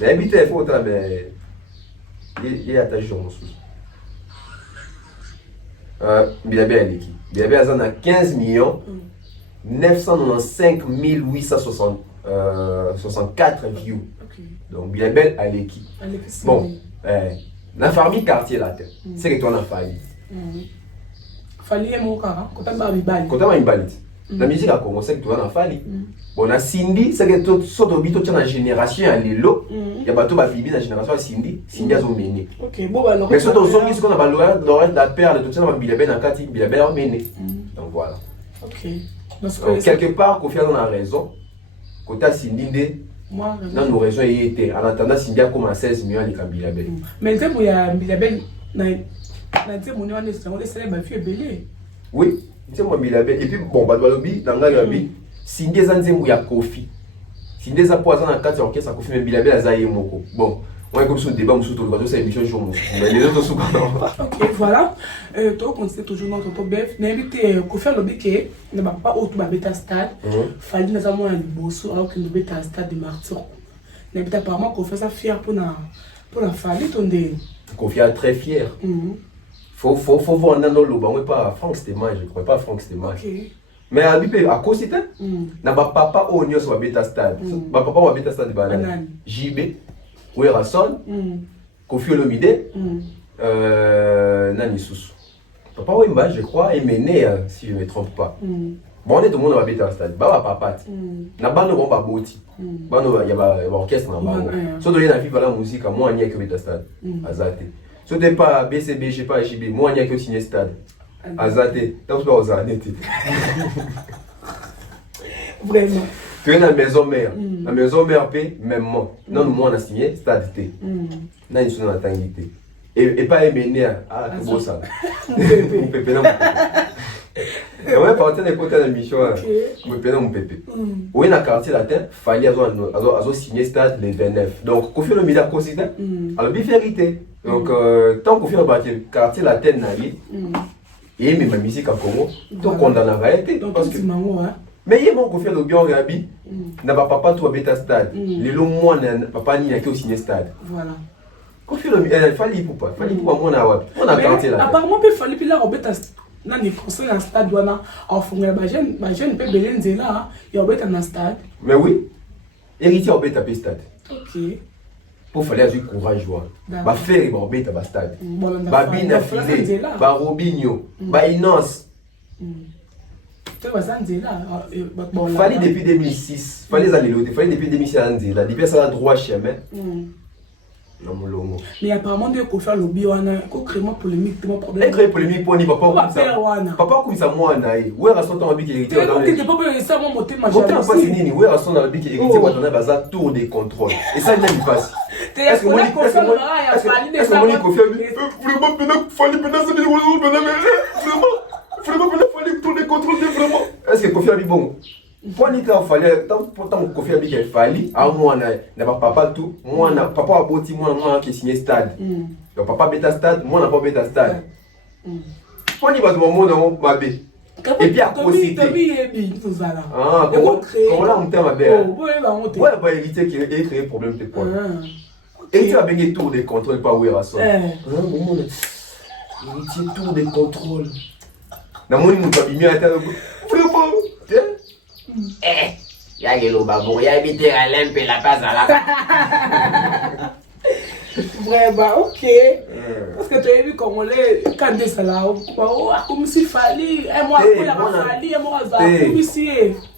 Mais habiter, il faut autant, mais. Il est attaché sur mon sous. Bilabel, l'équipe. Bilabel a 15 millions 995 864 views. Donc, Bilabel à l'équipe. Bon. La famille quartier là, c'est que toi la famille. Famille est mon cas, quand tu as Bibali. Quand tu as Bibali. La musique a commencé que tu as fallu. Bon, na Cindy, c'est que tout ça doit être dans la génération à l'élo. Il y a pas tout ma fille dans la génération à Cindy. Cindy a son mené. Ok, bon, alors. Mais surtout, on ce qu'on a l'oreille de la perle, tout ça, on a bilabé dans Kati, bilabé a mené. Donc voilà. Ok. Donc, quelque part, Kofi a raison. Côté à Cindy, dans nos raisons, il était. En attendant, Cindy a commencé à 16 millions de bilabé. Mais il y a bilabé. Oui, c'est moi bilabé. Et puis, bon, Badwalobi, dans la Gabi, Cindy est un Kofi. Cindy est un poison dans 4 orchestres, Kofi, mais bilabé a zaïe moko. Bon. On est comme sur le débat, on se trouve dans cette émission. Mais les autres sont pas. Ok, voilà. Toi, on sait toujours notre top bef. N'invite Kofi Lobi qui ne va pas au tout bêta stade. Fallait nous avoir un bosso alors que nous bêta stade de Martyr. N'invite apparemment qu'on fait ça fier pour la famille tonde. Kofi est très fier. Faut voir dans le bas. On n'est pas Franck Stéman, je crois pas Franck Stéman. Mais à cause de ça, n'a pas papa au Nios ou bêta stade. Papa au bêta stade de banane. JB. Oui, Rasson, Kofi Olomide, Nani Soussou. Papa Wemba, je crois, est mené, si je ne me trompe pas. Bon, on est tout le monde à bêta stade. Baba papa. Na bano bon ba boti. Bano il y a orchestre na bano. So donner la vie la musique à moi nia que bêta stade. Azate. So t'es pas BCB, je sais pas JB, moi nia que signer stade. Azate. Donc pas aux années. Vraiment. Tu es dans la maison mère. La maison mère paie, même moi. Non, nous, on a signé stade T. Non, ils sont dans la tangité. Et pas aimer, ah, c'est beau ça. Mon pépé, non, mon pépé. Et on est parti de côté de la mission. Mon pépé, non, mon pépé. Oui, dans le quartier latin, il fallait signer stade le 29. Donc, Kofi Olomide a considéré. Alors, bien vérité. Donc, tant qu'on fait le quartier latin, et même ma musique en Congo, donc on en a été. Parce que. Mais il y a mon Kofi Olomide en Gabi, n'a pas tout à bêta stade. Les longs mois, papa n'y a qu'au signer stade. Voilà. Kofi Olomide, il fallait pour pas. Fallait pour moi, on a quartier là. Apparemment, il fallait puis là, on bêta dans les conseils en stade, en fond, ma jeune peut belender là, il y a bêta dans stade. Mais oui, héritier en bêta stade. Ok. Pour fallait avoir du courage, bah faire et bah bêta stade. Bah bina filé, bah Robinho, bah Inos. Fallait depuis 2006, fallait aller l'autre, fallait depuis 2006 là, depuis ça droit chemin. Mais apparemment de Kofi Olomide on a créé une polémique, problème. Créé polémique pour ni papa comme ça. Papa comme ça moi na yi. Où est son temps avec héritier dans le. Tu peux pas ça mon moté ma. Pourtant pas c'est nini, où est son avec héritier quoi dans un bazar tour de contrôle. Et ça il n'aime pas. Est-ce que moi est-ce que moi Kofi vraiment pendant fallait pendant ça vraiment fallait tour de contrôle vraiment. Est-ce que Kofi a dit bon pour ni quand fallait tant Kofi a dit qu'il fallait à moi n'a pas papa tout moi n'a papa a boti moi qui signé stade donc papa bêta stade moi n'a pas bêta stade pour ni pas de moment dans ma bé et puis à causer ah comment là on t'a ma bé ouais bah héritier qui a créé problème de quoi héritier a bien tour de contrôle pas où est rason héritier tour de contrôle na moni mon papi mi ata vraiment ya yelo babou ya habité à l'empe la base à la vraiment ok parce que tu as vu comment les candidats là comme si fallait et moi pour la fallait et moi ça comme si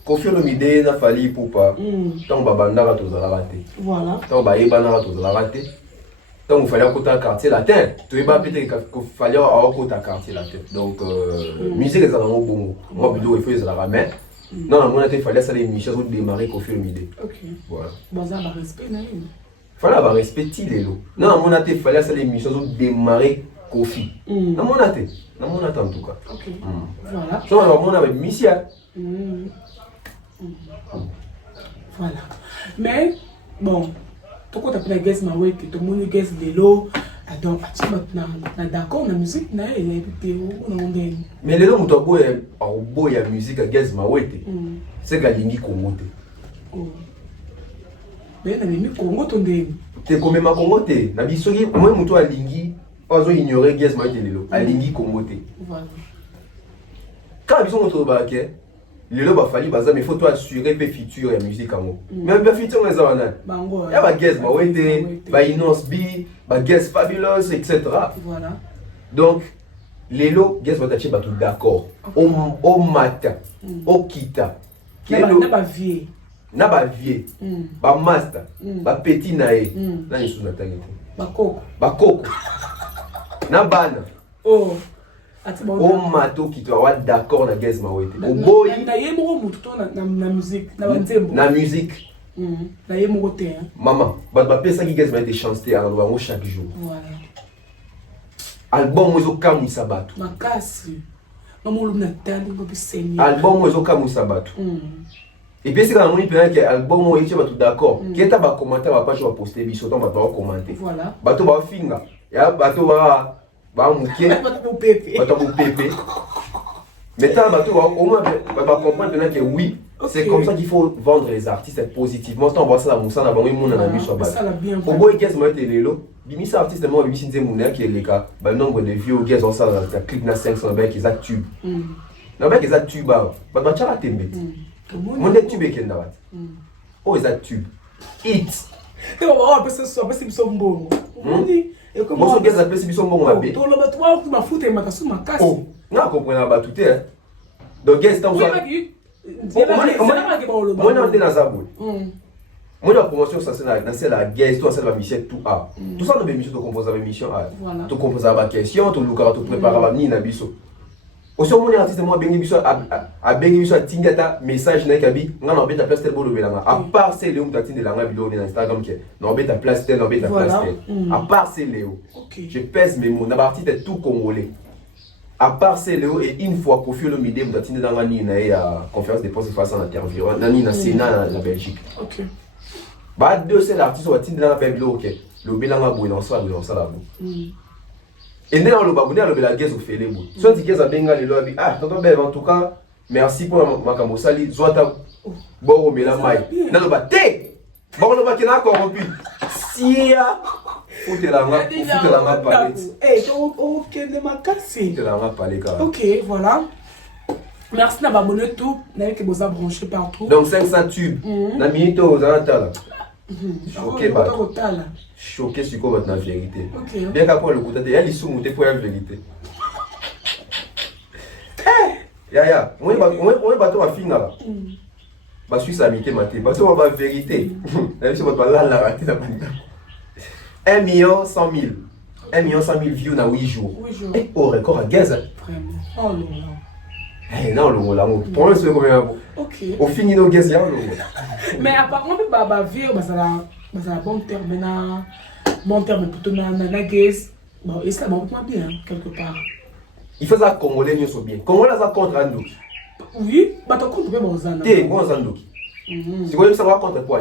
Kofi Olomide na fallait pour pas tant babanda ka tozala raté voilà tant ba yebana ka tozala raté tant il fallait côté quartier latin tu vas peut-être qu'il fallait avoir côté quartier latin donc musique ça vraiment bon moi plutôt il faut les la ramener. Non, on a fait fallait ça les missions pour démarrer Kofi Olomide. Ok. Voilà. Bon ça va respect non. Fallait avoir respecter les lots. Non, on a fait fallait ça les missions pour démarrer Kofi. Non, on a fait. Non, on attend en tout cas. Ok. Voilà. Donc alors on avait mission. Voilà. Mais bon, tout quand tu as guest ma ouais que tout le monde guest les lots. Donc, tu es d'accord, la musique, mais les gens qui ont beau la musique, c'est que la ligne Congo. Mais la ligne Congo, tu es comme ma Congo. La bisogi, moi, je suis ligne, on ignorer Gaz Maouete, la ligne Congo. Quand ils sont au baquet, les gens ont fallu, mais il faut assurer le futur de la musique. Même le futur, il y a Gaz Maouete, Inos B. Guest Fabulous, etc. Voilà. Donc, lelo gaz batachi bato d'accord o mata o kita na ba vie ba master ba petit nae na yesu na tangi ba koko na bana o mato kita wa d'accord na gaz mawete o boy na yemo muto na musique na banzembo na musique na yemo te maman ba pesa ki gaz mawete chanter à l'endroit chaque jour voilà album ozo kamwisa bato makasi mamolo na tandi ngo bisenye album ozo kamwisa bato et puis c'est quand on dit que album o yeti bato d'accord keta ba commentaire ba page ba poster biso to bato ba commenter voilà bato ba finga ya bato ba mukie bato bo pepe maintenant bato au moins ba comprendre que oui c'est comme ça qu'il faut vendre les artistes positivement tant voir ça dans Moussa na bango mon na biso ba au boy guess moi te lelo bimisa artiste moi bimisi nzemuna qui est le cas ba nombre de vieux guess on ça dans clip na 500 ba qui za tube na ba qui za tube ba tchara tembe mon tube qui ndawat oh za tube hit te ba ba so ba biso mbongo ndi et comment so guess appelle biso mbongo mabe to lo ba toi ma foute makasu makasi oh na comprendre ba tout est donc guess tant ça moi on est dans zabou moi la promotion ça c'est la guerre toi c'est la mission tout a tout ça dans l'émission to composer la mission a to composer la question to luka to préparer la ni na biso aussi mon artiste moi bengi biso a bengi biso tingata message na kabi ngana obeta place tel bolo belanga à part c'est Léo mutati de langa vidéo na Instagram que na obeta place tel na obeta place tel à part c'est Léo je pèse mes mots na partie de tout congolais à part c'est Léo et une fois Kofi Olomide mutati dans la ni na conférence de presse face à l'interview nani na Sénat la Belgique OK bah deux c'est l'artiste ou attendre dans la Bible OK le belanga boy dans ça là et dans le babouné le bela guez au fait les bout soit dit guez a benga le lobby ah tonton belle en tout cas merci pour ma kamosali zwata bo mela mai na le baté bon le baké na corrompu sia foute la nga parler OK de makasi foute la nga parler car OK voilà. Merci d'avoir abonné tout, n'avez vous branché partout. Donc 500 tubes, na minute aux anatala. Choqué bah. Choqué sur quoi votre vérité. Bien qu'après le côté, il y a les sous monter pour la vérité. Ya, moi bateau va finir là. Bah suis amitié maté, bateau va vérité. La vie c'est votre là la raté la bande. 1 million 100 000. 1 million 100 000 views dans 8 jours. Et au record à gaz. Vraiment. Oh non. Eh non, le là, pour le second OK. Au fini nos gaz là. Mais apparemment bah vivre bah ça bon terme na bon terme plutôt na gaz. Bon, et ça va bien quelque part. Il faut ça congolais nous sont bien. Congolais ça contre nous. Oui, bah tu contre bien Mozana. T'es bon Zando. C'est quoi ça va contre quoi?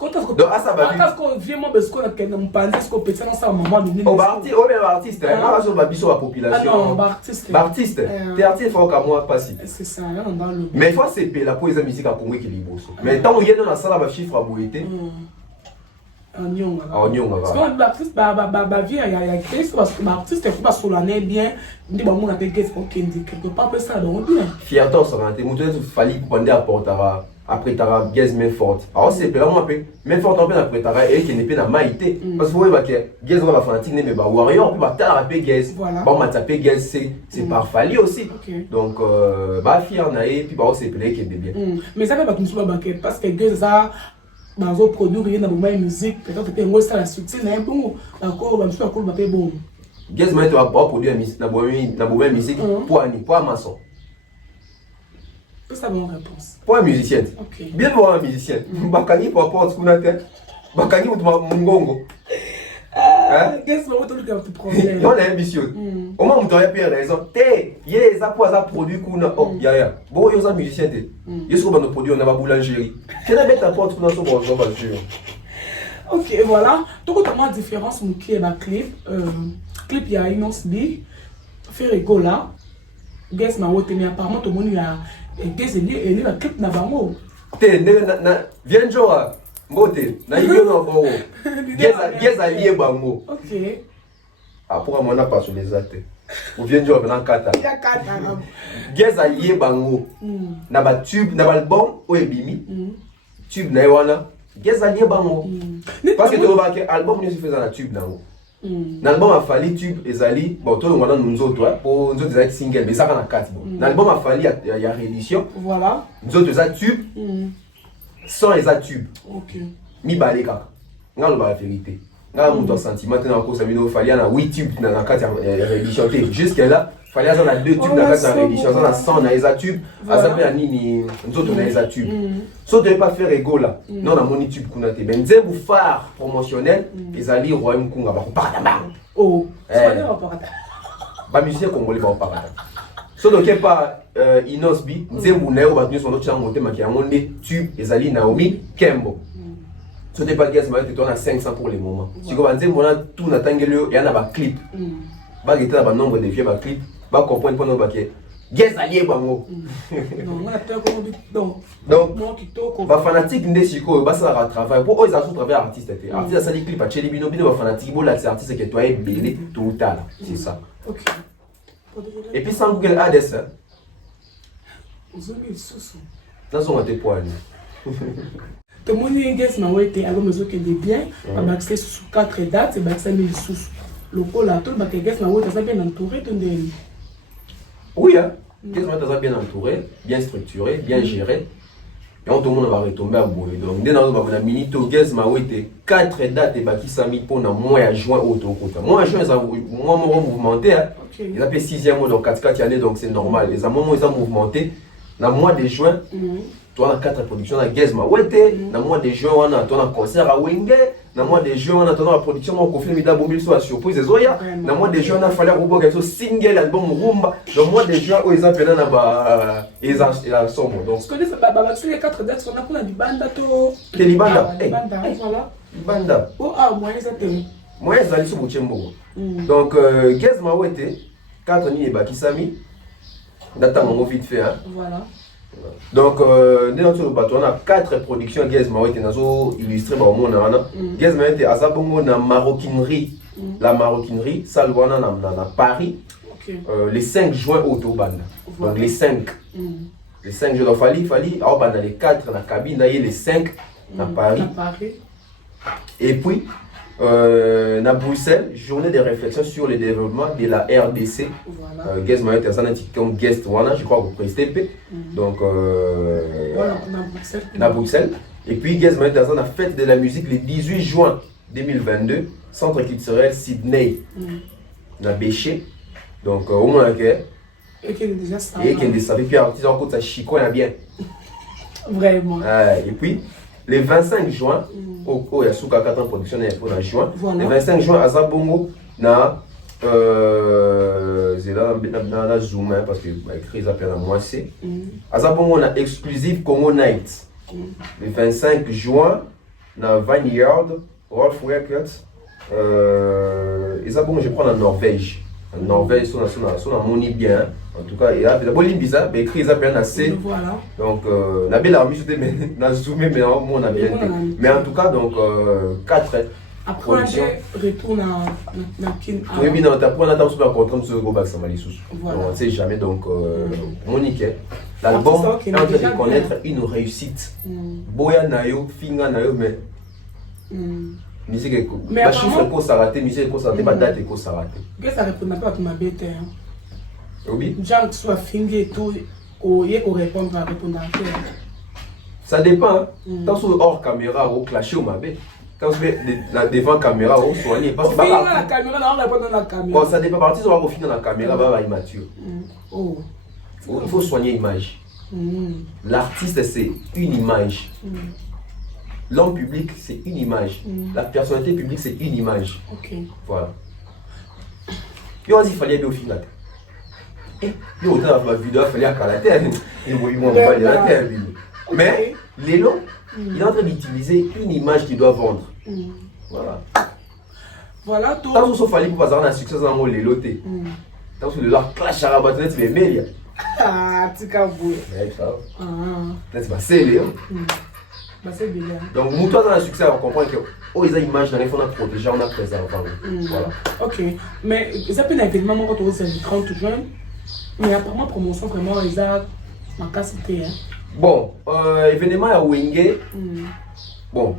Donc à ça va. Parce qu'on vient moi parce qu'on a qu'un panzi ce qu'on peut faire ça maman nous. Oh artiste, hein, sur la biso la population. Ah non, artiste. Artiste. T'es artiste faut qu'à moi passer. C'est ça, on dans le. Mais faut c'est la poésie musique à Congo qui liboso. Mais tant il y a dans la salle va chiffre à boiter. Onion. Parce que l'artiste bah vie il y a quelque parce que l'artiste il faut pas solennel bien, dit bah mon appel guest pour qu'il dit quelque part peut ça donc bien. Fierté ça va te montrer tout fallait pour prendre apportera. Après t'as gaz main forte alors c'est là moi peu main forte en après t'as et qui n'est pas na maïté parce que vous voyez que gaz va fanatique mais bah warrior puis bah t'as la gaz bon ma taper gaz c'est par fali aussi donc bah fier na et puis bah c'est plaît qui est bien mais ça fait pas tout ça parce que gaz ça bah vos produits rien dans ma musique peut-être que moi ça la succès na bon d'accord bah ça cool bah bon gaz main tu vas pas produire musique na bonne musique pour maçon. C'est ça bonne réponse. Pour un musicien. OK. Bien pour un musicien. Bakani pour apporter ce qu'on a tête. Bakani pour mongongo. Qu'est-ce que vous avez tout problème? On est ambitieux. Au moins vous auriez pas raison. Té, il y a des apports à produire qu'on a. Oh, ya. Bon, il y a un musicien té. Il y a ce qu'on a produit on a pas boulangerie. Quelle est ta porte qu'on a sur bon OK, voilà. Donc comment différence mon qui est ma clip clip il y a immense big fait rigolo là. Guess ma wote mais apparemment tout le monde il a et la clip na bango. Té viens jour mbote na ibio na bango. Geza lié bango. OK. Après moi on a pas sur les actes. Ou viens jour dans kata. Il y a kata. Geza lié bango. Na ba tube na album o ebimi. Tube na wana. Geza lié bango. Parce que tu vois que album ne se fait dans la tube nango. L'album a fallu tube ezali bon tout le monde nous autres pour nous autres single mais ça va na 4 bon. L'album a fallu il y a réédition. Voilà. Nous autres ça tube. Sans les tube. OK. Mi baleka. Nga la vérité. Nga mon sentiment na ko sabino fallait na 8 tubes na 4 réédition jusqu'à là fallait ça na 2 tubes na 4 réédition ça na 100 na les tube azape ya nini nous autres na les tube. So devait pas faire ego là. Non na moni tube kuna te ben nzembu phare promotionnel ezali royaume kunga ba ko parata ba. Oh. C'est pas parata. Ba musicien congolais ba parata. So donc pas Inosbi nzembu na yo ba tenu son autre chango te maki yango ne tube ezali Naomi Kembo. So t'es pas guess, mais tu as 500 pour les moments. Si tu vas dire, tout n'a pas il y en a un clip. Bah, il y a un nombre de vieux clips. Bah, comprendre pour nous, bah, guess allié, bah, moi. Non, on a peur qu'on dit donc. Bah, fanatique, des chico, bah, ça va travailler. Pour eux, ils ont travaillé artiste. Artiste, ça dit clip à Chéli Bino, bah, fanatique, bon, là, c'est artiste qui est toi, belé, tout ou tard. C'est ça. Ok. Et puis, sans Google Hades, hein. Vous avez le sous. Dans son poil. Tout le monde est en été alors mesure que des biens à baxer sous 4 dates et baxer les sous le pôle à tout le baquet na ouais ça bien entouré ton des oui hein qu'est-ce que bien entouré bien structuré bien géré et on tout le monde va retomber à bout donc dès dans la minute au guess ma ouais 4 dates et baki sami pour na mois à juin auto compte mois juin ça moi mon mouvementé il a fait 6e mois donc 4 années donc c'est normal les amants ils ont mouvementé dans mois de juin tu as 4 productions à Gezma. Ouais, dans le mois de juin, on a un concert à Wenge. Dans le mois de juin, on a la production au conflit Mida Bobil sur la surprise des Zoya. Dans le mois de juin, on a fallu revoir un single album Rumba. Dans le mois de juin, ils ont fait un sombre. Donc, je connais les 4 dates, on a pour la Libanda. Quelle Libanda? Voilà. Libanda. Oh, ah, moi, ils ont moi, ils allaient sur Bouchembo. Donc, Gezma, ouais, 4 ni Bakisami. D'attendre vite fait. Voilà. Donc, on a 4 productions Gezma qui sont illustrées par mon ana. Gezma était à Zabongo na maroquinerie. La maroquinerie, ça le voit à Paris. Les 5 juin au Toban. Donc les 5. Les 5 jours, il fallait les 4 dans la cabine, les 5 à Paris. Et puis, à Bruxelles, journée de réflexion sur le développement de la RDC. Gezma était comme guest, je crois, au PSTP. Donc, à Bruxelles. Et puis, Gezma était à la fête de la musique le 18 juin 2022, Centre culturel Sydney, à Béché. Donc, au moins, et qui est déjà ça. Et qui est déjà ça. Et puis, artiste en côte, ça chico, il y a bien. Vraiment. Et puis, le 25 juin, au Yasuka 4 ans production pour la juin. Voilà. Le 25 juin, à Zabongo, na c'est là dans Zoom parce que écrit ça à moi c'est. À Zabongo, on a exclusive Congo Night. Le 25 juin, na Vineyard, Wolf Records. Et Zabongo, je prends en Norvège. En Norvège, on a moni bien. En tout cas, il y a des bonnes bizarres, mais écrit ça bien assez. Voilà. Donc, on a bien la musique, mais on a zoomé, mais on a bien été. Mais en tout cas, donc, 4 après, on retourne à Kin. Oui, bien, on a attend super content de ce gros bac, ça m'a dit sous. Voilà. On ne sait jamais, donc, Monique, l'album est en train de connaître une réussite. Boya Nayo, Finga Nayo, mais. Musique est cool. Ma chiffre est s'arrêter, musique est s'arrêter, ma date est s'arrêter. Qu'est-ce que ça répond pas à ma bête? Oui. Genre, soit fingé et tout, il y a répondre à répondre à faire. Ça dépend. Tant que hors caméra, au clashé ou ma bête. Quand tu es devant la caméra, au soigné. Parce que la caméra, on répond dans la caméra. Bon, ça dépend. Partir sur la finir dans la caméra, va immature. Il faut soigner l'image. L'artiste, c'est une image. L'homme public, c'est une image. La personnalité publique, c'est une image. Ok. Voilà. Et on dit qu'il fallait bien au final. Et autant la vidéo, il fallait à la terre. Il va aller à la terre. Mais Lélo, il est en train d'utiliser une image qu'il doit vendre. Voilà. Voilà tout. Tant que il fallait pour passer un succès dans le Lélo. Tant que le clash à rabattre, tu es meilleur. Ah, tu as vu. C'est pas sérieux. Donc, nous, dans le succès, on comprend que ils ont une image dans les fonds à protéger, on a préservé. Voilà. Ok. Mais ça peut être un événement quand on est 30 juin. Mais apparemment, promotion vraiment, ils ont ma capacité. Bon, événement à Wenge. Bon,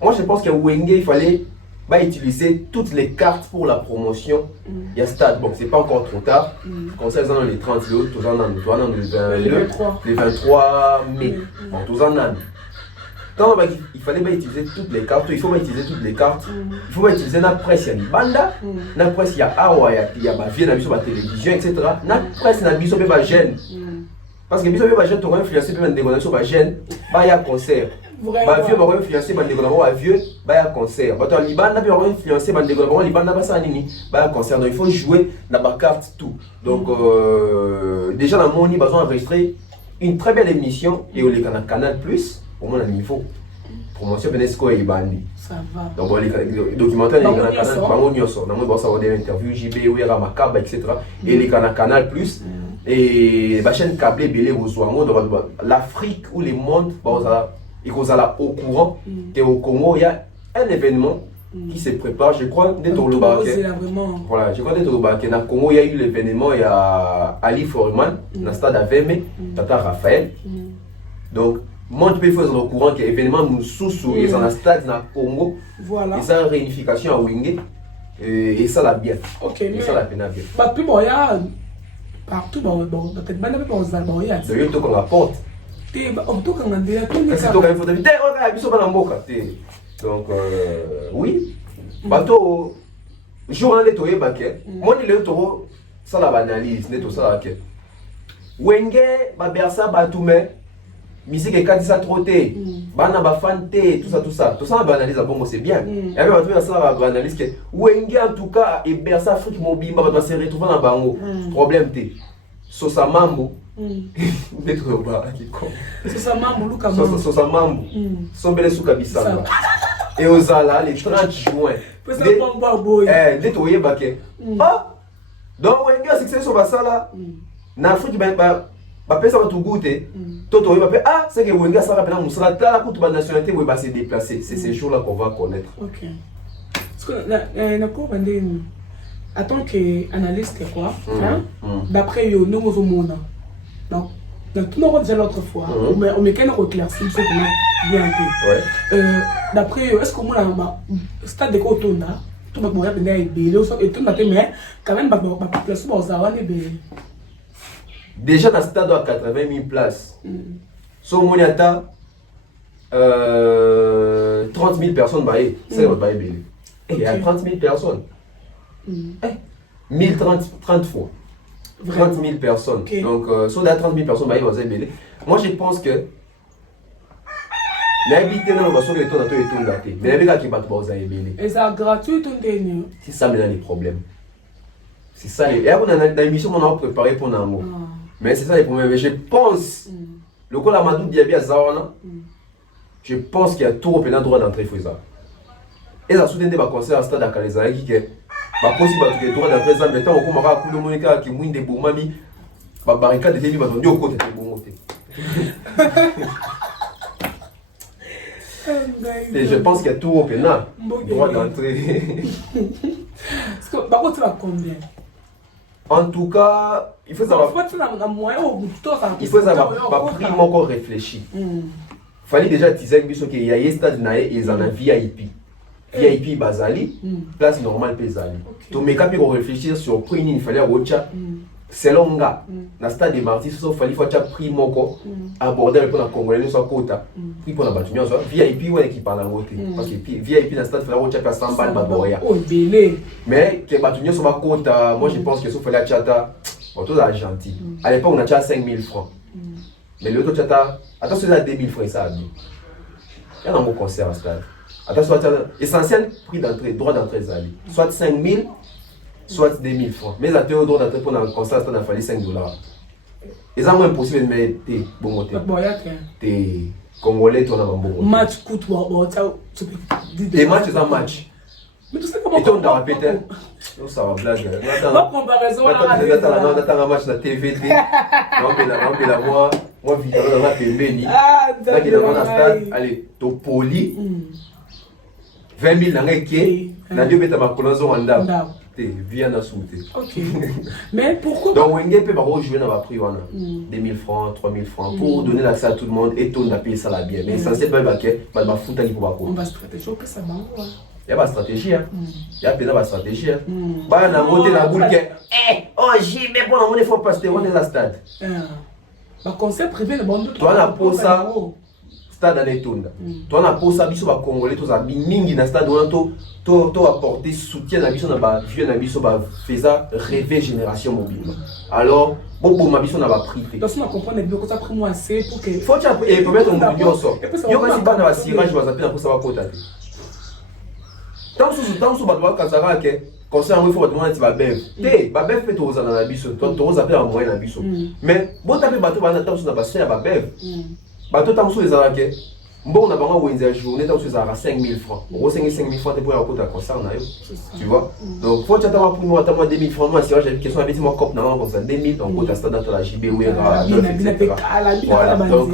moi je pense qu'à Wenge, il fallait va utiliser toutes les cartes pour la promotion. Il y a stade, bon, c'est pas encore trop tard. Comme ça, ils en ont les 30 l'autre, tous en ont les 23 mai. Bon, tous en ont. Quand il fallait pas utiliser toutes les cartes, il faut pas utiliser toutes les cartes. Il faut pas utiliser la presse, il y a des bandas, la presse, il y a Awa, il y a ma vie, il y a la télévision, etc. La presse, il y a des gènes. Parce que les gènes, tu as influencé par des gènes, il y a concert. Les vieux vont influencer par des vieux, il y a concert. Les bandas vont influencer par des concert. Donc il faut jouer dans la carte tout. Donc déjà, dans mon ils ont enregistré une très belle émission et au Canal Plus. Pour moi, niveau promotion Benesco et Bandi. Ça va. Donc, les documentaires, les canaux, on a des interviews, JB, Ouera, Makaba, etc. Et les Canal Plus. Et la chaîne câblée, Belé, l'Afrique ou le monde, ils sont au courant qu'au Congo, il y a un événement qui se prépare. Je crois, dès le Baké. Voilà, je crois dès le Baké. Dans le Congo, il y a eu l'événement, il y a Ali Foreman, dans le stade AVM, Tata Raphaël. Donc, moi, tu peux faire au courant que l'événement nous sous ils sont dans le stade dans le Congo. Voilà. Et ça, réunification à Wingé. Et ça, la bien. Ok, et ça, la peine à bien. Bah, puis bon, il y a partout, peut-être même pas aux Albans, il y a. De l'autre, qu'on rapporte. On tourne quand on dit, c'est tout quand il faut te dire, donc, oui. Bateau, jour en l'étoile, moi, je l'ai taureau, ça la banalise, n'est tout ça. Wenge, Babersa, Batoume. Musique et quand ça trotté, bana ba fanté, tout ça on analyse bon c'est bien. Et puis on va ça on analyse que Wenge en tout cas et Bersa Afrique Mobimba va se retrouver dans bango. Problème té. Sosa mambo. D'être ba qui Sosa mambo luka mambo. Sosa mambo. Sombele suka bisanga. Et ozala les 30 juin. D'être oyeba ke. Ah. Donc Wenge succès sur basala. Na Afrique ça va tout goûter. Toto, c'est que Wenga ça rappelle nous sera là pour toute nationalité où il va se déplacer. C'est ces jours-là qu'on va connaître. OK. Parce que en tant qu'analyste quoi, d'après yo nous au monde. Donc tout le monde déjà l'autre fois, on me qu'un reclassé ce qu'on bien peu. D'après est-ce que moi stade de Kotonda, tout va pouvoir venir et tout mais quand même pas place pour ça déjà dans le stade à 80 000 places. Sur mon état, 30 000 personnes, c'est votre bail. Et il y a 30 000 personnes. 1030 fois. 30 000 personnes. Okay. Donc, sur les 30 000 personnes, moi je pense que l'habité dans le sur le tour et tout mais les gars qui battent pas et ça gratuit tout dernier. C'est ça maintenant les problèmes. C'est ça les. Et on a une émission on a préparé pour un mot. Mais c'est ça les problèmes. Je pense, le coup Amadou Diaby à Zawana, je pense qu'il y a tout au pénal droit d'entrée il faut ça. Et ça soutient des conseils à stade à Kaleza qui est possible de droit d'entrée ça mais tant on commence à couler Monica qui mouille des boumami, barricade de débit au côté de bon et je pense qu'il y a tout au pénal droit d'entrée. Parce que par contre tu vas combien? En tout cas, il faut savoir. Il faut savoir. Prix encore réfléchi. Fallait déjà teaser qu'il y a un stade naé et ils en ont VIP. VIP Bazali, place normale Pezali. Donc mes cas pour réfléchir sur prix il fallait recha selon gars. Na stade des Martyrs, il fallait faire prix moko aborder pour la Congolais soit quota. Prix pour la batunia soit VIP ou qui parle en côté parce que VIP dans stade fallait recha 100 balles baboya. Oh belé. Mais que batunia soit quota, moi je pense que ça fallait chata autour gentil. À l'époque on a déjà 5 000 francs. Mais l'autre chata attention à 2 000 francs ça a dit. Il y a un mot concert à stade. Attention, essentiel prix d'entrée, droit d'entrée Zali. Soit 5 000, soit 2 000 francs. Mais à théorie, droit d'entrée pour un concert, ça a fallu 5 $. Et ça, c'est impossible de mettre tes bons côtés. Tes Congolais, tu as un bon côté. Match coûte, tes matchs, c'est un match. Mais tu sais comment. Et toi, on t'a répété. Non, ça va blague. Pas comparaison à la on attend un match de la TVT. Moi, Victor, on a payé. Là, qui est dans un stade, allez, tu poli. 20 000 dans les quais, na Dieu peut ma colonne en dame. Viens à souter. Ok. Mais pourquoi? Donc Wenge peut pas jouer dans la prix 2 000 francs, 3 000 francs pour donner l'accès à tout le monde et tout le monde payer ça la bien. Mais essentiel pas baquet, pas de foutre à l'hypo. On va stratégie au ça bango. y a pas de stratégie. Il y a pas de stratégie. Bah, na monté la boule. Oh, j'y vais pour la monnaie, il faut passer. On est la stade. Le conseil privé, le bon. Toi, on a pour ça. Stade à l'étonde. Toi, on a pour ça, biso va congolais, tous à mingi na stade, on a tout apporter soutien à biso na ba vieux na biso ba faisa rêver génération mobile. Alors, bon, ma biso na ba privé. Donc, si on comprend bien que ça prend moi assez pour que. Faut que tu peut-être on peut sort. Yo kasi bana ba sirage va zapper pour ça va kota. Tant sous ba kasara ke conseil il faut demander si ba bev. Ba bev peut aux na biso, toi to zapper en moyen na biso. Mais bon taper bateau ba na tant sous na ba c'est ba bev. Bateau tant sous les arake. Bon, on a besoin de une journée, donc tu as 5 000 francs. On 5 000 francs, tu peux avoir un concert. Tu vois? Donc, faut que tu aies pour moi 2 000 francs. Moi, si j'ai une question, avec moi, cop, comme ça, 2 000, donc tu as stade dans la JB, ou etc. Voilà, donc,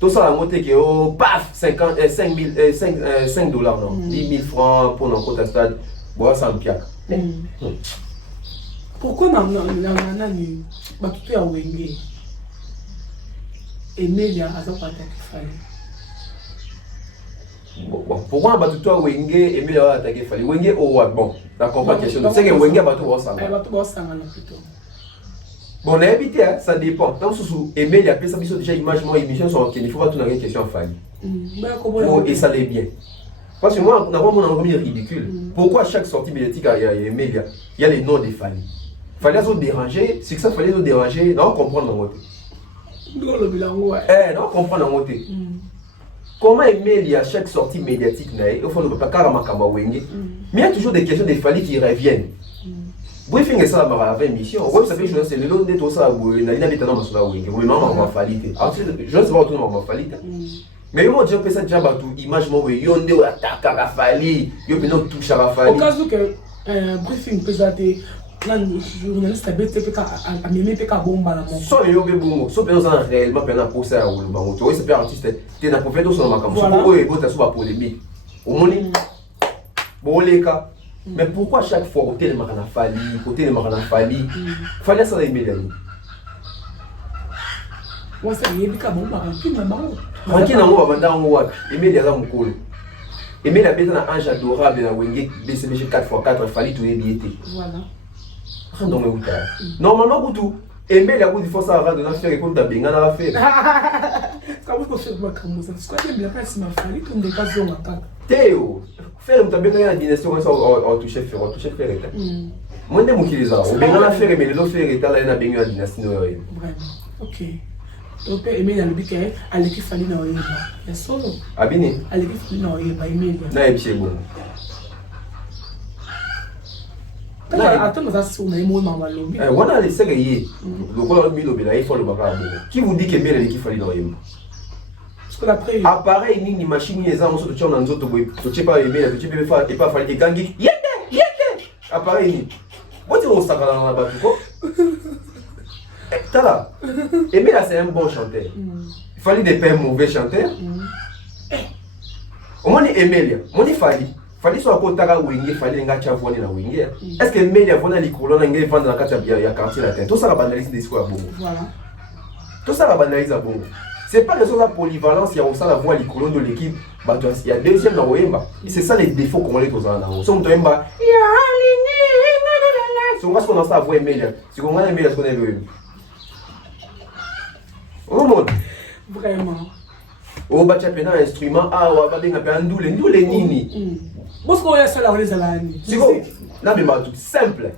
tout ça, la montée qui est, paf, 5 dollars, non? 10 000 francs pour notre côté stade. Bon, ça me piaque. Pourquoi on a tout à Wenge? Emilia a pas attaqué. Bon, pourquoi on a tout à Wenge et Emilia a attaqué Fali? Wenge au Wad, bon, d'accord, pas de question. C'est que Wenge a battu au Sanga. Bon, on a habité, ça dépend. Tant sous Emilia, après ça, il y a déjà image, moi, émission sur il faut pas tout dans une question Fali. Et ça l'est bien. Parce que moi, on a vraiment ridicule. Pourquoi à chaque sortie médiatique, il y a Emilia, il y a les noms des Fali. Fallait se déranger, c'est que ça fallait se déranger, non, comprendre dans votre. Non, comprendre dans votre. Comment aimer à chaque sortie médiatique, il faut ne pas carrément Wenge. Mais il y a toujours des questions des Fali qui reviennent. Briefing est ça, ma émission. Oui, ça fait que c'est le long de tout ça. Il y a des gens qui sont Wenge. Oui, maman, on va Fali. Je ne sais pas tout le monde va Fali. Mais moi, j'ai fait ça déjà, image, moi, il y a des attaques à Fali. Il y a des touches à Fali. Au cas où que briefing peut être. Journaliste a bête à même pas bomba la mort. Soit yo be bongo, soit bien ça réellement pena pour ça ou le bango. Tu vois c'est pas artiste, tu es na prophète sur ma campagne. Pourquoi il bote sur la polémique? Au moni. Bon les cas. Mais pourquoi chaque fois au tel marana Fali, côté le marana Fali, fallait ça immédiatement. Moi ça y est bika bomba ranki na bango. Ranki na ngo banda ngo wapi? Immédiatement mukolo. Aimé la bête na ange adorable na Wenge BCBG 4x4 Fali tout est biété. Voilà. Normalement, tout aimer la route, il faut ça avant de faire école d'abinga à faire. Comment on fait comme ça? Parce que bien pas si ma famille comme des cas de macaque. Théo, faire un tabin à la dynastie on ça toucher faire état. Moi de qui les a. On bien la faire mais le faire état là na bien à dynastie no. Vraiment. OK. Donc aimer dans le bic à l'équipe Fali na oyeba. Ya solo. Abini. À l'équipe Fali na oyeba aimer. Na epié bon. Attends, mais ça c'est on a émo maman lobby. On a les séries. Le quoi mi lobby là, il faut le baba. Qui vous dit que bien l'équipe Fali dans yemba? Parce que après appareil ni machine les armes sur le nzoto boy. Tu sais pas aimer, tu peux pas et pas Fali gangi. Yende. Appareil ni. Moi tu on s'accorde dans la bas quoi? Tala. Aimer là c'est un bon chanteur. Il fallait des pas mauvais chanteur. Au moins Emilia, moi il fallait soit kotaka Wenge fallait ngacha vone na Wenge. Est-ce que Emilia vona likolo na ngai vendre na kati ya quartier la tête. Tout ça la banalise des discours à bongo. Voilà. Tout ça la banalise à bongo. C'est pas raison la polyvalence, il y a aussi la voix likolo de l'équipe. Bah il y a deuxième dans Wemba. C'est ça les défauts qu'on les tous en haut. Son Wemba. Si on va se commencer à voir Emilia, si on va Emilia ce qu'on est le. Au monde. Vraiment. Oh bah tu as un instrument ah ouais bah bien un doule nini. Parce qu'on y a ça là on les a là. C'est bon. Non mais tout simple.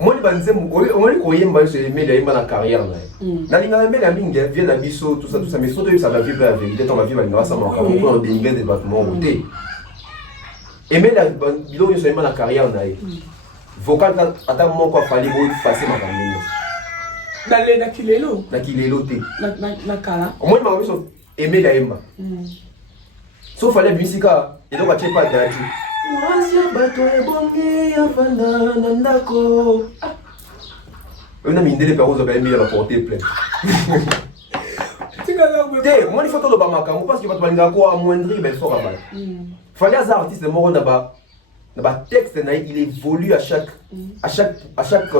Moi les banzem on les croyait mal sur les médias dans la carrière là. Na linga mais la minga vient la biso tout ça mais surtout ça va vivre la vérité on va vivre grâce à moi quand on dénigrer des bâtiments côté. Et mais la bilo ils sont dans la carrière là. Vocal attends moi quoi fallait moi passer ma caméra. Na kilelo. Na kilelo te. Na kala. Moi je m'avais sur aimer la Emma. Sauf fallait musique et donc tu pas d'ailleurs. Moi bato ebongi afanda nandako. On a mis des paroles de aimer la porter plein. Moi il faut tout le bamaka parce que votre balinga quoi amoindrir ben fort à balle. Fallait az artiste moro d'aba texte il évolue à chaque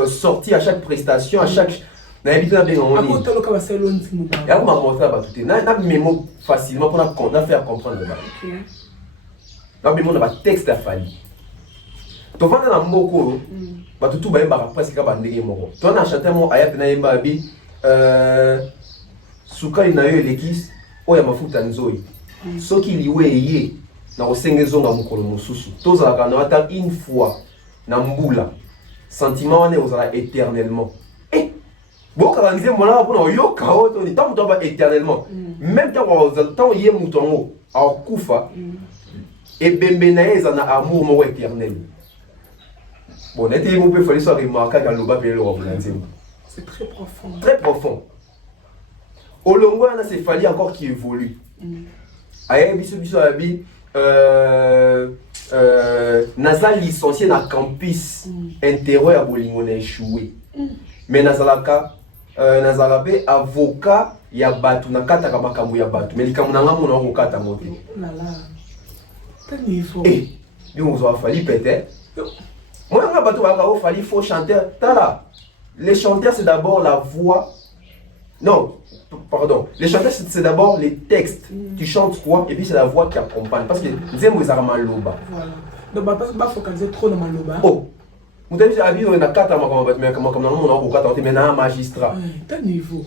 sortie, à chaque prestation, à chaque na habité na bengo ni. Ako tolo ka baselo ntimo ba. Ya ko ma montrer ba tout na mémo facilement pour na faire comprendre ba. nabemo na batexte ya Fally tovanda na mboko bato tu bayembaka presque ka bandenge moko tona chanteur mo aya pena yemba bi sukali na yo eleki oyo ya mafuta nzoi soki liwe ye na kosenga ezonga mokolo mosusu tozalaka na ata une fois na mbula sentiment wana ozala éternellement bokaka nzembo molanga mpona oyoka oyo toni ntango moto aba éternellement même ntango ye moto yango akokufa ebembe na ye eza na amour moko éternel bon neti ye mo mpe fali so aremarkaka aloba mpe eloko na nzembo c'est très profond. Très profond. Olongo wana c'est Fally encore qui évolue. Aye biso abi naza licencié na campus intérieur ya bolingo na échoué. Mais nazalaka nazalape avocat ya batu na kataka makambo ya batu. Mais likambo na ngambo na okata mote. Lala. Quel niveau. Eh, bien on va Fally peut-être. Moi nga batu baka o Fally faux chanteur. Tala. Les chanteurs c'est d'abord la voix. Non, pardon. Les chanteurs, c'est d'abord les textes. Tu chantes quoi et puis c'est la voix qui accompagne. Parce que Nzembo est maloba. Voilà. Donc, parce que je ne focaliser trop dans maloba. Oh, vous avez dit on a 4 ans, mais comme on a 4 ans, mais un magistrat. Quel niveau.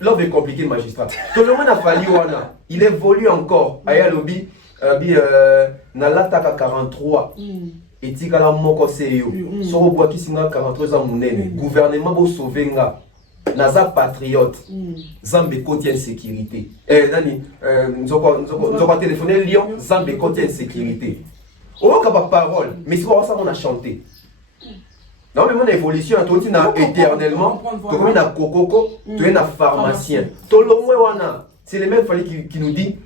L'homme est compliqué, le magistrat. Tout le monde a fallu, il évolue encore. Aya lobby, na lataka 43. Et tika moko seyo. Soro bois qui singa 43 ans munene. Gouvernement bo sauver nga. Naza patriote, Zambe côté insécurité. Nani, nous avons téléphoné Lyon, Zambe côté insécurité. On a pas parole, mais c'est pour ça qu'on a chanté. Non, mais mon évolution, tu as éternellement, tu as Kokoko, tu es un pharmacien. Tolongwe wana, c'est le même Fally qui nous dit.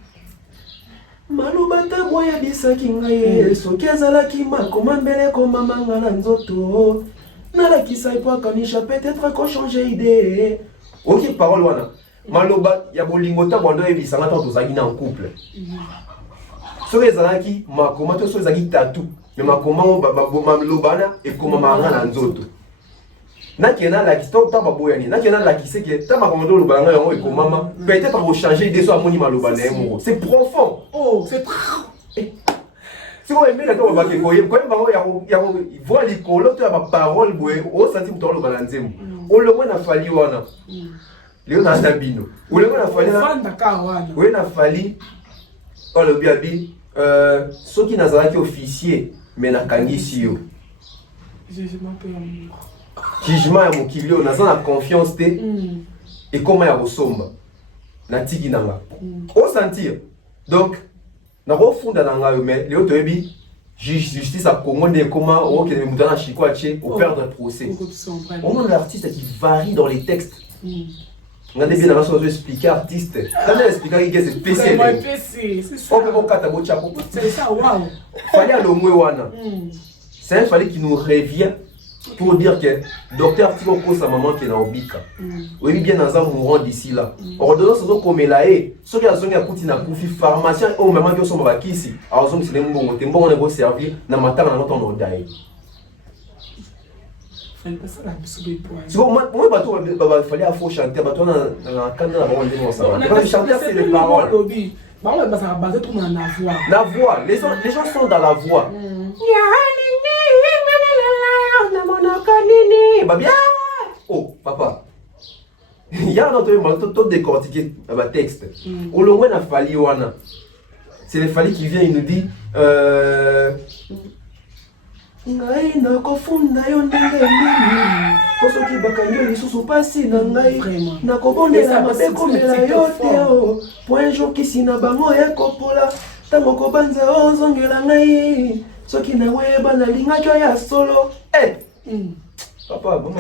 Malobata boya bisaki ngaye, sokezala kima komambele komamanga na nzoto. Nalakisa ipakanisha peut-être qu'on change idée. Ok, parole wana. Maloba ya bolingota bando ebisanga tant tozaki na en couple. So ezalaki makoma to so ezalaki tatou. Mais makoma malobana et koma manga na nzoto. Na kena la kiston ta baboyani. Na kena la kise que ta makoma do lobanga yango et koma peut-être qu'on changer idée so amoni malobana emo. C'est profond. Oh, c'est si vous aimez la tombe, vous allez voir les colons, tu as ma parole, vous sentez que tu as le balanzem. Ou le moins a fallu, Léon a Sabino. Ou le moins a fallu, ou le moins a fallu, oh le biabi, ceux qui n'ont pas officier, mais n'a qu'un ici. Jugement à mon kilio, n'a pas confiance, et comment il y a au sombre, n'a tigi nanga. Au sentir, donc, na refunda na ngayo mais leo toyebi justice à Congo ne comment o ke mutana chiko ache au perdre le procès. On a l'artiste qui varie dans les textes. On a bien la façon de expliquer artiste. Quand elle explique que c'est spécial. C'est ça. On peut pas kata bocha pour c'est ça waouh. Fallait à l'omwe wana. C'est un fallait qui nous revient pour dire que docteur Tiko ko sa maman qui est dans Obika. Oui bien dans un mourant d'ici là. Ordonnance zo komela e. Ceux qui a zongi akuti na kufi pharmacien au maman qui sont bakisi. Alors zongi c'est mbongo tembo on va servir na matanga na notre ondai. Moi bateau fallait à faux chanter bateau na kanda na bon ndemo ça. Quand chanter c'est les paroles. La voix, les gens sont dans la voix. Oh, papa. Il y a un autre décortiqué dans le texte. Au long a Fally wana. C'est le Fally qui vient, il nous dit ngai na kofunda yo ndenge nini koso ki bakanyo lisusu pasi na ngai na kobondela mabe komela yo te point jour kisi na bango ekopola tango kobanza ozongela ngai soki na weba na lingaki ya solo papa bon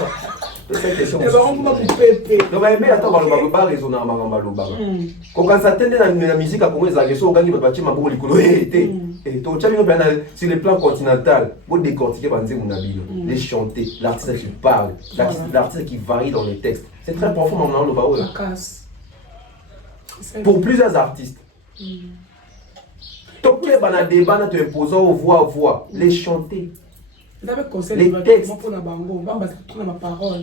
c'est cette question donc mais attends ba raisonner ma loba ko quand ça tende na musique à Congo ezalaki so gangi ba bachima boko likolo été et to tchabino bien sur le plan continental vous décortiquer banze munabilo les chanter l'artiste qui parle l'artiste qui varie dans les textes c'est très profond dans le baola pour plusieurs artistes toke bana débat na te imposant voix les chanter Vous avez conseil les textes. pour la bango, on va tout dans ma parole.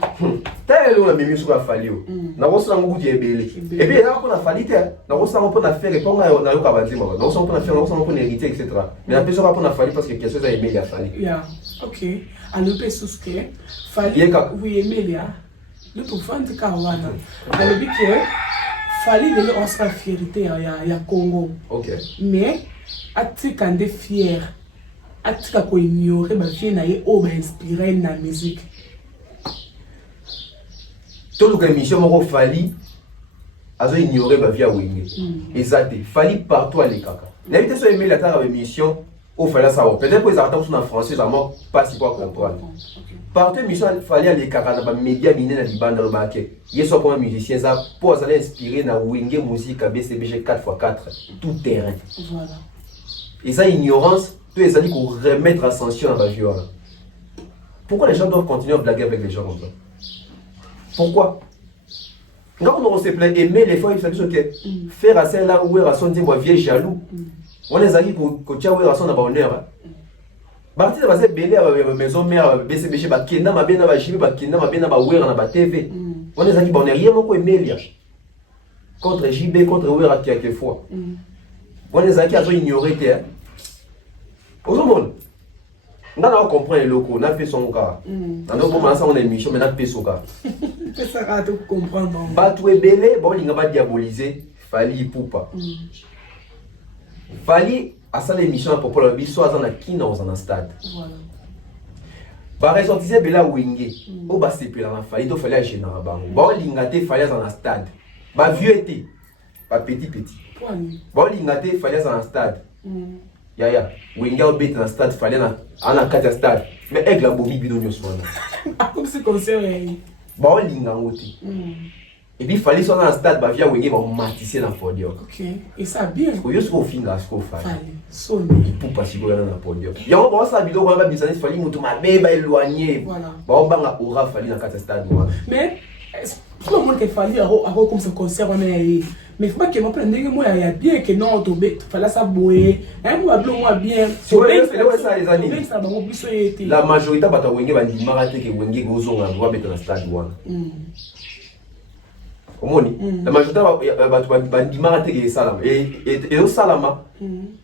T'as eu la même chose à Fali. Na rosa ngo kuti ebele. Et puis là pour la Fali te, na rosa ngo pour la faire répondre na yo kabandi mama. Na rosa ngo pour la faire, na rosa ngo pour hériter etc. Mais la personne pour la Fali parce que question ça aimé la Fali. Yeah. OK. Alors pe sousque Fali oui Emilia. Le pour vendre kawana. Alors bi que Fali de on sera fierté ya Congo. OK. Mais atika ndé fier. Atika ko ignorer ba vie na ye o ba inspirer na musique. Tout le émission moko Fali azo ignorer ba vie a wenge. Exact. Fali partout à l'ékaka. N'habite so aimer la tara émission au Fali ça. Peut-être que les artistes sont en français ça moi pas si quoi comprendre. Partout émission Fali à l'ékaka na ba média miné na libanda robake. Yeso comme musicien ça pour aller inspirer na wenge musique à BCBG 4x4 tout terrain. Voilà. Et ça ignorance peut les alliés pour remettre ascension à la vie. Pourquoi les gens doivent continuer à blaguer avec les gens comme ça? Pourquoi? Quand on se plaint, aimer les fois, il faut que faire à celle là où est son moi vieille jaloux. On les alliés pour que tu aies son abonneur. Parti de base belé à maison mère BCBG ba kenda ma bena ba jibi ba kenda ma bena ba wera na ba TV. On les alliés bon rien moko aimer contre JB contre wera quelquefois. On les alliés à ignorer terre. Au monde, on a compris les locaux, on a fait son cas. On a commencé à émission, mais on a fait son cas. C'est ça à tout comprendre. Batou et belé, bon, il n'a pas diabolisé, Fali poupa. Fali, à ça l'émission, à propos de la vie, soit dans la kina ou dans un stade. Voilà. Par exemple, tu sais, Bela Wenge, au bas c'est la Fali, il fallait agir dans la banque. Bon, l'ingate, fallait dans un stade. Bah, vieux était, pas petit. Bon, l'ingate, fallait dans un stade. Yaya, Wenga au bête dans le stade, fallait en a 4 stade. Mais avec la bobine bidon yo soin. Comme c'est comme ça. Bon linga ngoti. Et puis fallait soit dans le stade, bah via Wenga va matisser dans podium. OK. Et ça bien. Ko yo sko finga sko fallait. Sonné. Pour passer dans le podium. Ya on va ça bidon on va business fallait mutu mabeba éloigné. Voilà. Bah on banga aura fallait dans 4 stade moi. Mais tout le monde qui fallait avoir comme ce concert on est. Mais il faut pas que moi prenne moi il y a bien que non tomber fallait ça boyer hein moi bien c'est ça les amis ça va mobiliser la majorité bata wenge bandi marate ke wenge gozonga doit mettre dans stade wana omoni la majorité bata bandi marate ke salama et au salama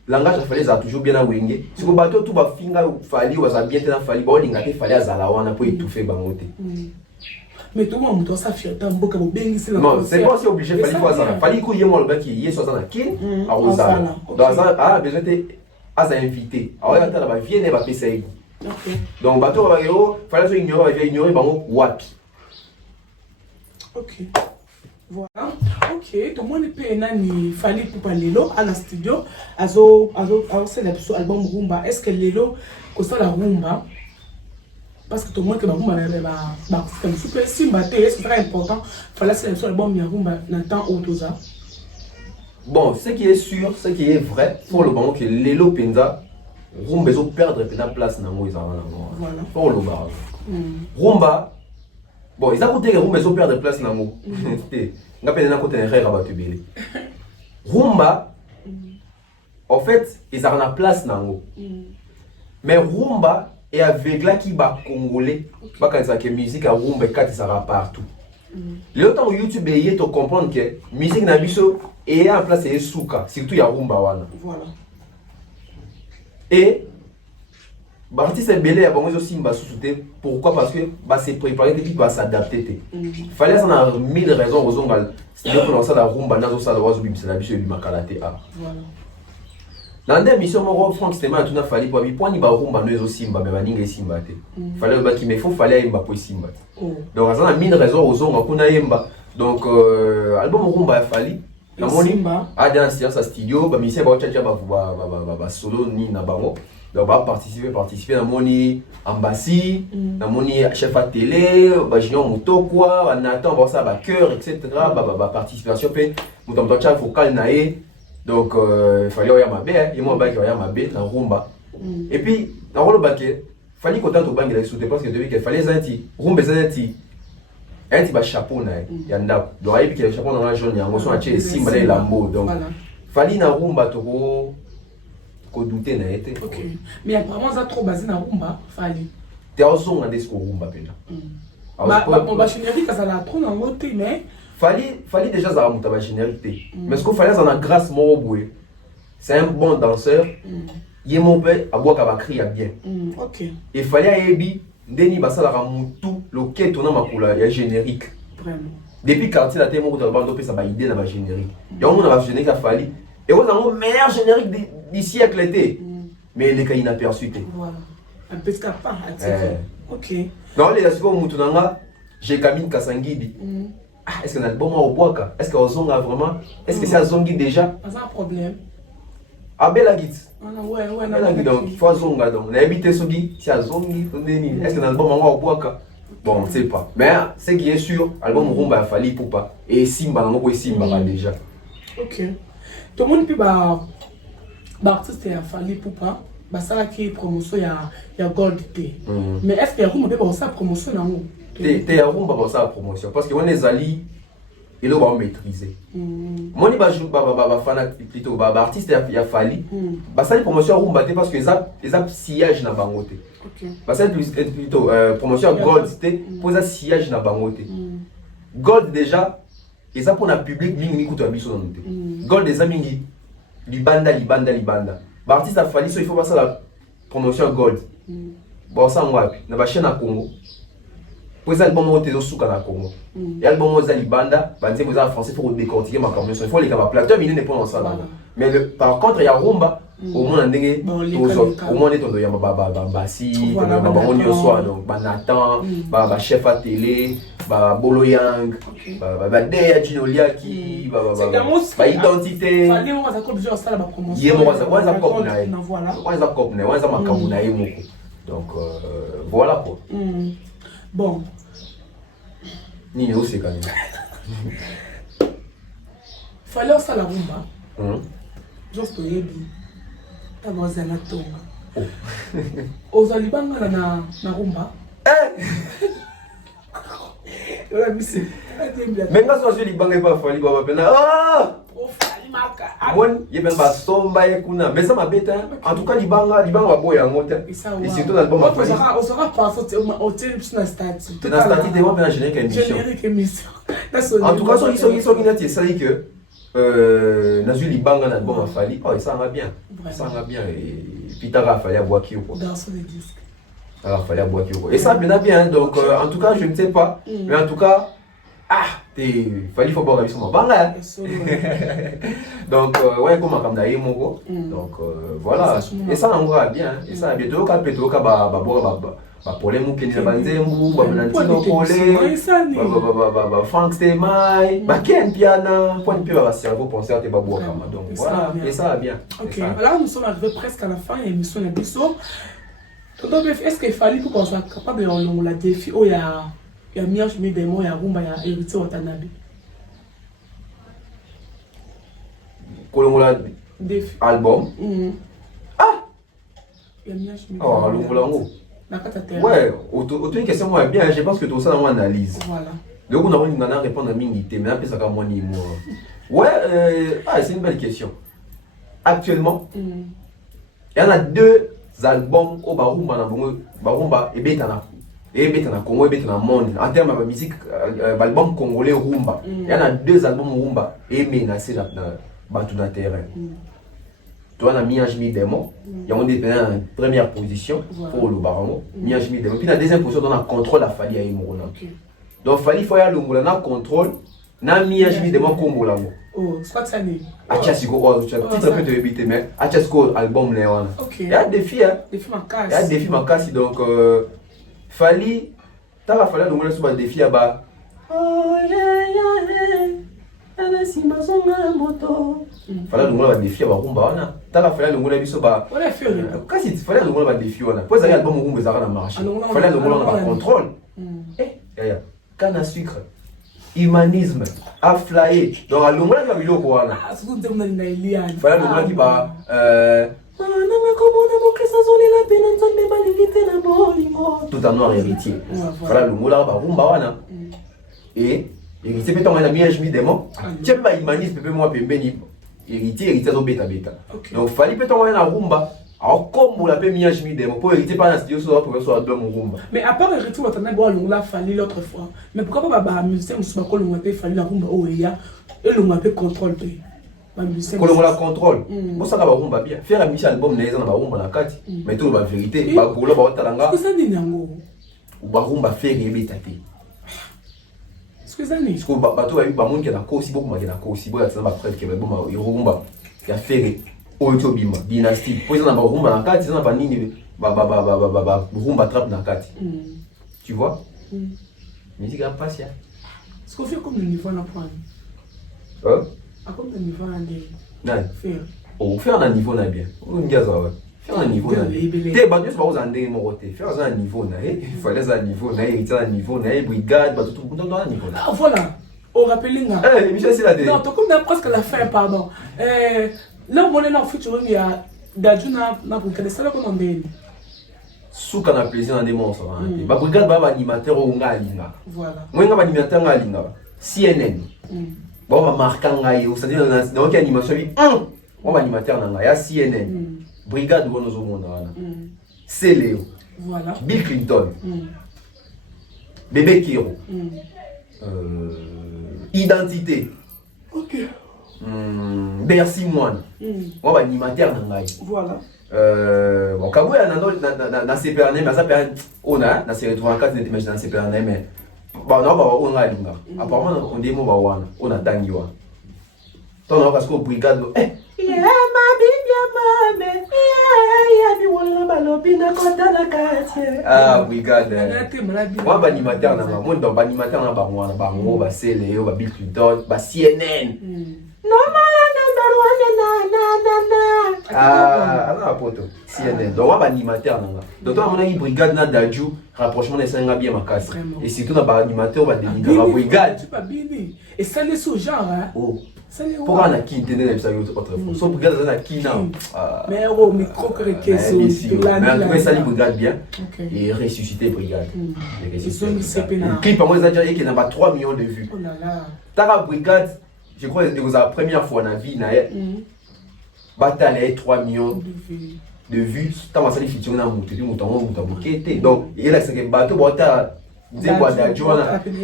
langage fallait ça toujours bien na wenge siko bato tout ba finga fali wa za bien tena fali ba linga te fali azala wana pour étouffer bangote. Mais tout le monde doit s'afficher dans beaucoup de bien ici. Non, c'est pas si obligé fallait quoi ça. Fallait qu'il y ait moi le bac qui est 60 kin à Rosana. Dans un besoin de à inviter. Alors il y a là vient et va payer. OK. Donc bateau va yo, fallait se ignorer bango wapi. OK. Voilà. OK, tout le monde peut nani fallait pour parler là à la studio azo c'est l'épisode album Rumba. Est-ce que Lelo que ça la Rumba? Parce que tout le monde qui va comme super simba c'est très important fallait c'est sur le bon rumba n'entend auto ça. Bon, ce qui est sûr, ce qui est vrai pour le moment que Lelo Penza Rumba besoin perdre la place dans moi voilà pour le bar. Rumba bon, ils a côté Rumba besoin perdre place dans moi. On appelle na côté rire à batubeli. Rumba en fait, ils ont la place dans moi. Mais Rumba et avec là qui va congolais parce que la musique à rumba et ça va partout. Le temps où YouTube est to comprendre que musique na biso et en place et souka surtout ya rumba wana. Voilà. Et artiste belé a bon aussi mba sous-souté pourquoi parce que bah c'est préparé et puis va s'adapter. Fallait ça na 1000 raisons aux ongal. C'est pour lancer la rumba nazo ça doit bim c'est la biso du makalate a. Voilà. Dans des missions mon Franck Stéman tout na fallait pour bi point ni ba rumba no simba mais baninga simba te. Fallait ba qui mais faut fallait imba pour simba. Donc ça a 1000 raisons aux ongal kuna yemba. Donc album rumba a fallu na moni a dans séance studio ba misien ba tchatcha ba solo ni na bango. Donc ba participer na moni ambassy na moni chef à télé ba junior moto quoi on attend voir ça ba cœur etc. ba participation fait muto tchatcha vocal nae. Donc il fallait oya mabe et moi baki oya mabe na rumba. Et puis na rolo baké fallait qu'on tente au banque de sauter parce que depuis qu'il fallait zanti rumba zanti un ba chapeau na yanda donc ayi que le chapeau dans la jaune yango so a tché simba les lambeau donc fallait na rumba to ko douter na été. OK. Mais apparemment ça trop basé na rumba fallait te azonga nde siko rumba pena ba générique azala trop nango te mais fali déjà azala moto ya bagénérique te mais siko fali aza na grâce moko boye c'est un bon danseur ye mo mpe abwaka bacri ya bien et fali ayebi ndeni basalaka mutu loketo na makula ya générique depuis quartier la te moko to bando pesa ba idée na ba générique yango na ba générique a fali et vous avez le meilleur générique du siècle était mais les cas inaperçus te voilà un peu scapant OK non les asiko mutu nanga j'ai Camille Kasangidi est-ce que l'album au boaka est-ce que ozonga vraiment est-ce que c'est azongi déjà pas un problème abela git ouais abela git donc il faut azonga donc na habité sogi si azongi est-ce que l'album au boaka bon on sait pas mais ce qui est sûr album rumba a fallu pour pas et simba nango ko simba déjà OK tout le monde peut ba artiste a fallu pour pas bah ça qui promotion ya gold t mais est-ce que rumba peut ça promotion nango te ya rumba ba ça promotion parce que on les ali et là on maîtriser moi ni ba fan plutôt ba artiste ya fallu ba ça promotion rumba te parce que ça sillage na bango te ba ça plutôt promotion gold t pour ça sillage na bango te gold déjà et ça pour na public mingi kuto biso na te gold des mingi libanda ba artiste a fallu il faut passer la promotion gold bon ça ngwapi na ba chaîne na Congo pour ça album ote zo suka na Congo et album oza libanda ba nzembo za français faut décortiquer ma commission il faut les kama plateau mine ne pas ça mais par contre il y a rumba au moins ndenge au moins tondo ya ba si tondo ba ngoni yo soir donc ba Nathan ba chef à télé ba Bolo Yang ba Deya Chinoliaki ba identité fallait moi ça comme genre ça la promotion yé moi ça comme na voilà comme na ça makambu na yé moko donc voilà quoi bon ni aussi quand même fallait ça la rumba juste yebi tabaza na tonga ozali banga na rumba la bisi mais quand on se dit banga pas fali baba pena o fali maka bon yé ben ba somba ye kuna mais ça m'a bête en tout cas libanga ba boya ngota et surtout dans le bon fali on sera pas sorti au télé na statut na statut de moi ben générique émission en tout cas ils sont qui ça dit que nazu libanga na bon fali ça va bien et puis t'as fallu avoir qui quoi dans son disque alors fallait avoir qui quoi et ça bien donc en tout cas je ne sais pas mais en tout cas fallait faut boire sur ma banga donc ouais comme comme d'ailleurs moko donc voilà et ça on va bien et ça bien tout cas peut-être ba problème ou keni na banzembu ba Valentino Kole ba Frank Stemai ba Ken Piana point puis ba cerveau penser à te ba boire comme donc voilà et ça va bien OK là nous sommes arrivés presque à la fin de l'émission de Bisso. Donc est-ce qu'il fallait pour qu'on soit capable de la défi ou ya miage mais des mots ya rumba ya hérité Watanabe kolongola défi album ya miage mais longola ngo ouais, autant une question moi bien, je pense que tout ça dans mon analyse. Voilà. Donc on a une nana répondre à minité, mais après ça comme moi ni moi. Ouais, c'est une belle question. Actuellement, il y en a deux albums au Barumba et Betana. Et Betana Congo et Betana monde. En termes de musique, album congolais rumba. Il y en a deux albums rumba et menacé dans le terrain. Toi, on a mis un Jimmy Demo, il y a une première position pour le baron, mis un Jimmy Demo. Puis la deuxième position, on a contrôle à Fali à Imorona. Donc, Fali, il faut y aller au contrôle, on a mis un Jimmy Demo Congo là. Oh, c'est quoi ça? Achasiko, tu as petit peu de éviter, mais Achasiko, album Léon. Il y a des filles, hein. Des filles Makassi. Il y a des filles Makassi, donc, Fali, tu as fallu nous mettre des filles à bas. Oh, fala longola ba défi ba rumba wana tala fala longola biso ba kasi fala longola ba défi wana po ezali album rumba ezaka na marché fala longola ba contrôle kana sucre humanisme a flyer donc longola ba biloko wana fala longola ki ba nanga komona mokrisa zolela pena nzambe balingite na bolingo tout en noir héritier fala longola ba rumba wana et héritier peut on a mis un chemin démon tiens pas humanisme peut moi pembeni héritier zo beta donc fallait peut on na rumba Alors, comme vous l'appelez Miyash Midem, pour hériter par la studio, soit pour soit de mon rumba. Mais à part hériter, on a beau l'a fallu l'autre fois. Mais pourquoi pas musicien, on se bat qu'on a fallu la rumba au EA et l'on a fait contrôle. Quand on la contrôle, moi ça va rumba bien. Faire un mission album, n'est-ce pas rumba la carte. Mais tout la vérité, bah pour le bah talanga. Qu'est-ce que ça dit nango? Ou bah rumba faire rêver taté. Qu'est-ce que ça dit? Parce que bah toi bah monde qui a encore aussi beaucoup mais qui a encore aussi beaucoup ça va preuve que bah bon il rumba il a fait Oito Bima, dynastie. Pour ça, on a rumba dans 4, on a pas ni rumba trap dans 4. Tu vois? Musique à passer. Ce qu'on fait comme le niveau à point. Hein? À comme le niveau à Non. faire. Oh, faire un niveau na bien. On gaze ouais. Faire un niveau na. T'es bah Dieu pas vous en dé mon côté. Faire un niveau na. Il fallait un niveau na, il un niveau na, brigade, bah tout dans un niveau. Ah voilà. On rappelle là. Eh, Michel c'est la dé. Non, tu comme presque la fin pardon. Là on est dans le futur il y a d'adjuna na pour que ça là qu'on en donne. Souka na plaisir dans des monstres. Bah brigade bah animateur au ngalinga. Voilà. Moi nga animateur ngalinga. CNN. Bon va marquer ngai, c'est-à-dire dans quelle animation oui. On va animateur na ngai, CNN. Brigade on nous monde là. C'est Léo. Voilà. Bill Clinton. Bébé Kiro. Identité. OK. Bercy Moine. On va animateur na ngai. Voilà. Bon kabou ya na CPRN mais ça peut on a na série 34 net mais dans CPRN mais bon non ba on nga linga apparemment on démo ba wana on a tangiwa ton parce que brigade yeah ma bibia mame yeah mi wala balobi na kota na quartier ah brigade moi ba animateur na moi donc ba animateur na ba wana ba ngo ba Célé ba Bill Clinton ba CNN normal number 1 na ah la poto CNN donc on va animateur nanga donc on a une brigade na Dadju rapprochement des 5 bien ma casse et surtout na ba animateur ba délivrer la brigade tu pas bien et ça les sous genre hein oh pour on a qui entendre ça autre fois so brigade na qui na mais au micro que question mais on ça brigade bien et ressusciter brigade et ressusciter clip moi ça déjà qui n'a pas 3 millions de vues oh là là ta brigade je crois que c'est la première fois dans la vie, bataille 3 millions de vues. Tant que ça, les filles ont monté, donc il y a que bateau,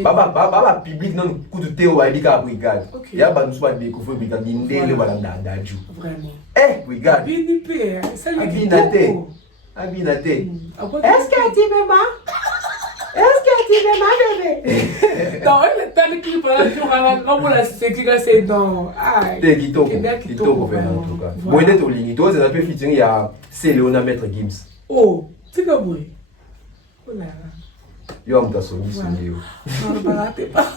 baba public non coup de théo à la brigade. Il y a pas nous soit découvrir brigade d'indé le balanda d'adju. Vraiment. Eh brigade. Binipé, ça lui Abinate. Abinate. Est-ce que tu veux ma? Est-ce que tu veux ma bébé? Non, elle est tellement qui parle sur la comme la sécurité c'est dans. Ah. T'es kitoko en tout cas. Bon d'être au ligne. Toi, ça s'appelle featuring il y a Céléona Maître Gims. Oh, c'est comme moi. Oh là là. Yo am ta soni soni yo. Non, pas pas.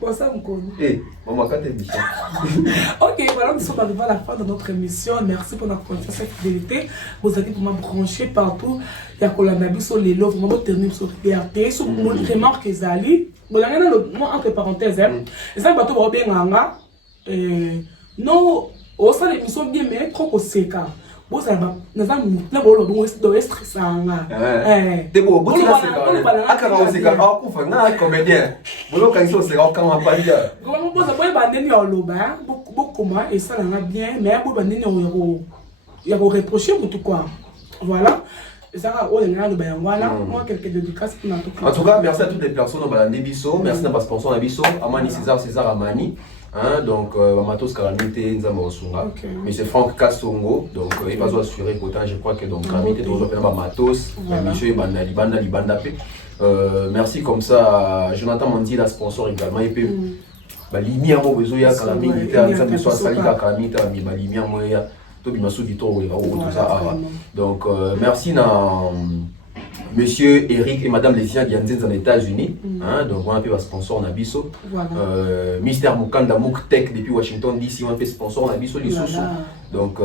Bon ça me connaît. Eh, maman quand t'es bichon. Ok, voilà, nous sommes arrivés à la fin de notre émission. Merci pour notre confiance et fidélité. Vous avez vraiment branché partout. Il y a Kolanabi sur les lots, vraiment tenir sur liberté. Sur mon remarque Zali. Bon, là, il y a le mot entre parenthèses. Et ça, bateau va bien nganga. Non, au sein de l'émission bien, mais trop au séca. Bon, ça va. Nous avons là, bon, le stress. T'es beau, bon, tu l'as séca. Ah, quand on séca, ah, on fait un comédien. Bon, quand ils sont séca, quand on va pas dire. Bon, ça peut être un en loba, beaucoup moins, et ça, on a bien, mais il y a reproché pour tout quoi. Voilà. Ça, on est là, voilà. Moi, quelques dédicaces pour notre En tout cas, merci à toutes les personnes au Balandi Bisso. Merci à notre sponsor Nabisso, Amani César Amani. Donc, Matos Karamite, Nzamorosunga. Monsieur Franck Kassongo. Donc, il va assurer pourtant, je crois que donc, Karamite, toujours Matos, Monsieur Libanda. Merci comme ça, Jonathan Mandi, la sponsor également. Et puis, Lumière, moi, besoin, il y a Karamite, ça me soit sali, Karamite, mais Lumière, moi, il y a tout ça. Donc, merci à Monsieur Eric et Madame Lesia Gianzin aux États-Unis. Donc, on a fait un sponsor Nabisso. Mister Mukanda Muktech depuis Washington DC, on a fait sponsor Nabisso les sous. Donc,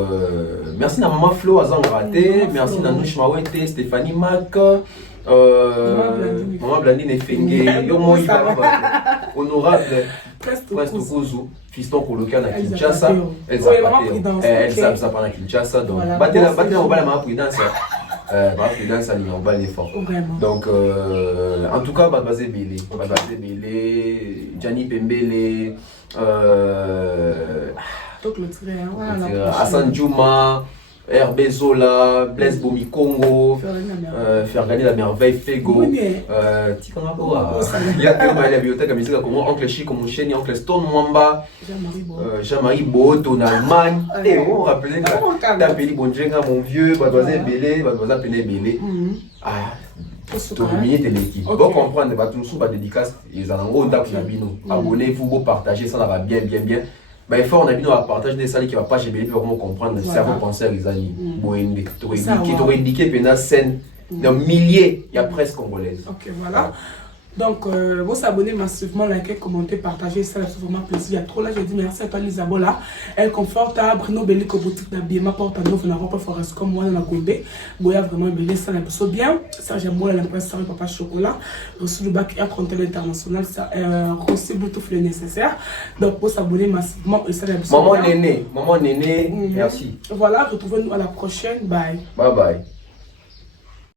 merci à Maman Flo Azangrate, merci à Nouch Mawete, Stéphanie Mac, Maman Blandine Efenge, Yomo honorable Presque Kouzou, fiston colocal à Kinshasa. Elle s'appelle à Kinshasa. Donc, battez la maman prudence. Prudence, on va l'effort. Donc, en tout cas, Badbazé Bélé, Gianni Pembele, Hassan Djouma, Hervé Zola, Blaise Bomi Congo, faire gagner la merveille Fego. Tikanakoa. Il y a tellement la bibliothèque à musique comme Oncle Chico Moucheni, Oncle Stone Mwamba, Jean-Marie Boto en Allemagne. Et on rappelait que t'appelles Bonjenga, mon vieux, Badoisé Belé, Badoisé Pené Belé. Ah. Dominer de l'équipe. Pour comprendre, tout le monde dédicace, ils ont un d'accord. Abonnez-vous, vous partagez, ça va bien. Il faut on a partager des salles qui va pas chez Béli pour comment comprendre si vous pensez à les amis. Qui t'aurait indiqué pendant scène de milliers, il y a presque congolaises. Ok, voilà. Donc, vous abonnez massivement, likez, commentez, partagez, ça fait vraiment plaisir. Il y a trop là, je dis merci à toi, Lisabola. Elle confortable, Bruno Belli, boutique d'habillement, porte à nous, vous n'avez pas forest comme moi dans la Gombe. Boya vraiment Belli, ça n'a pas bien. Ça, j'aime moi l'impression, papa chocolat. Reçu le bac Air Control International, ça reçu tout le nécessaire. Donc, vous abonnez massivement, et ça n'a pas Maman Néné, merci. Voilà, retrouvez-nous à la prochaine. Bye. Bye bye.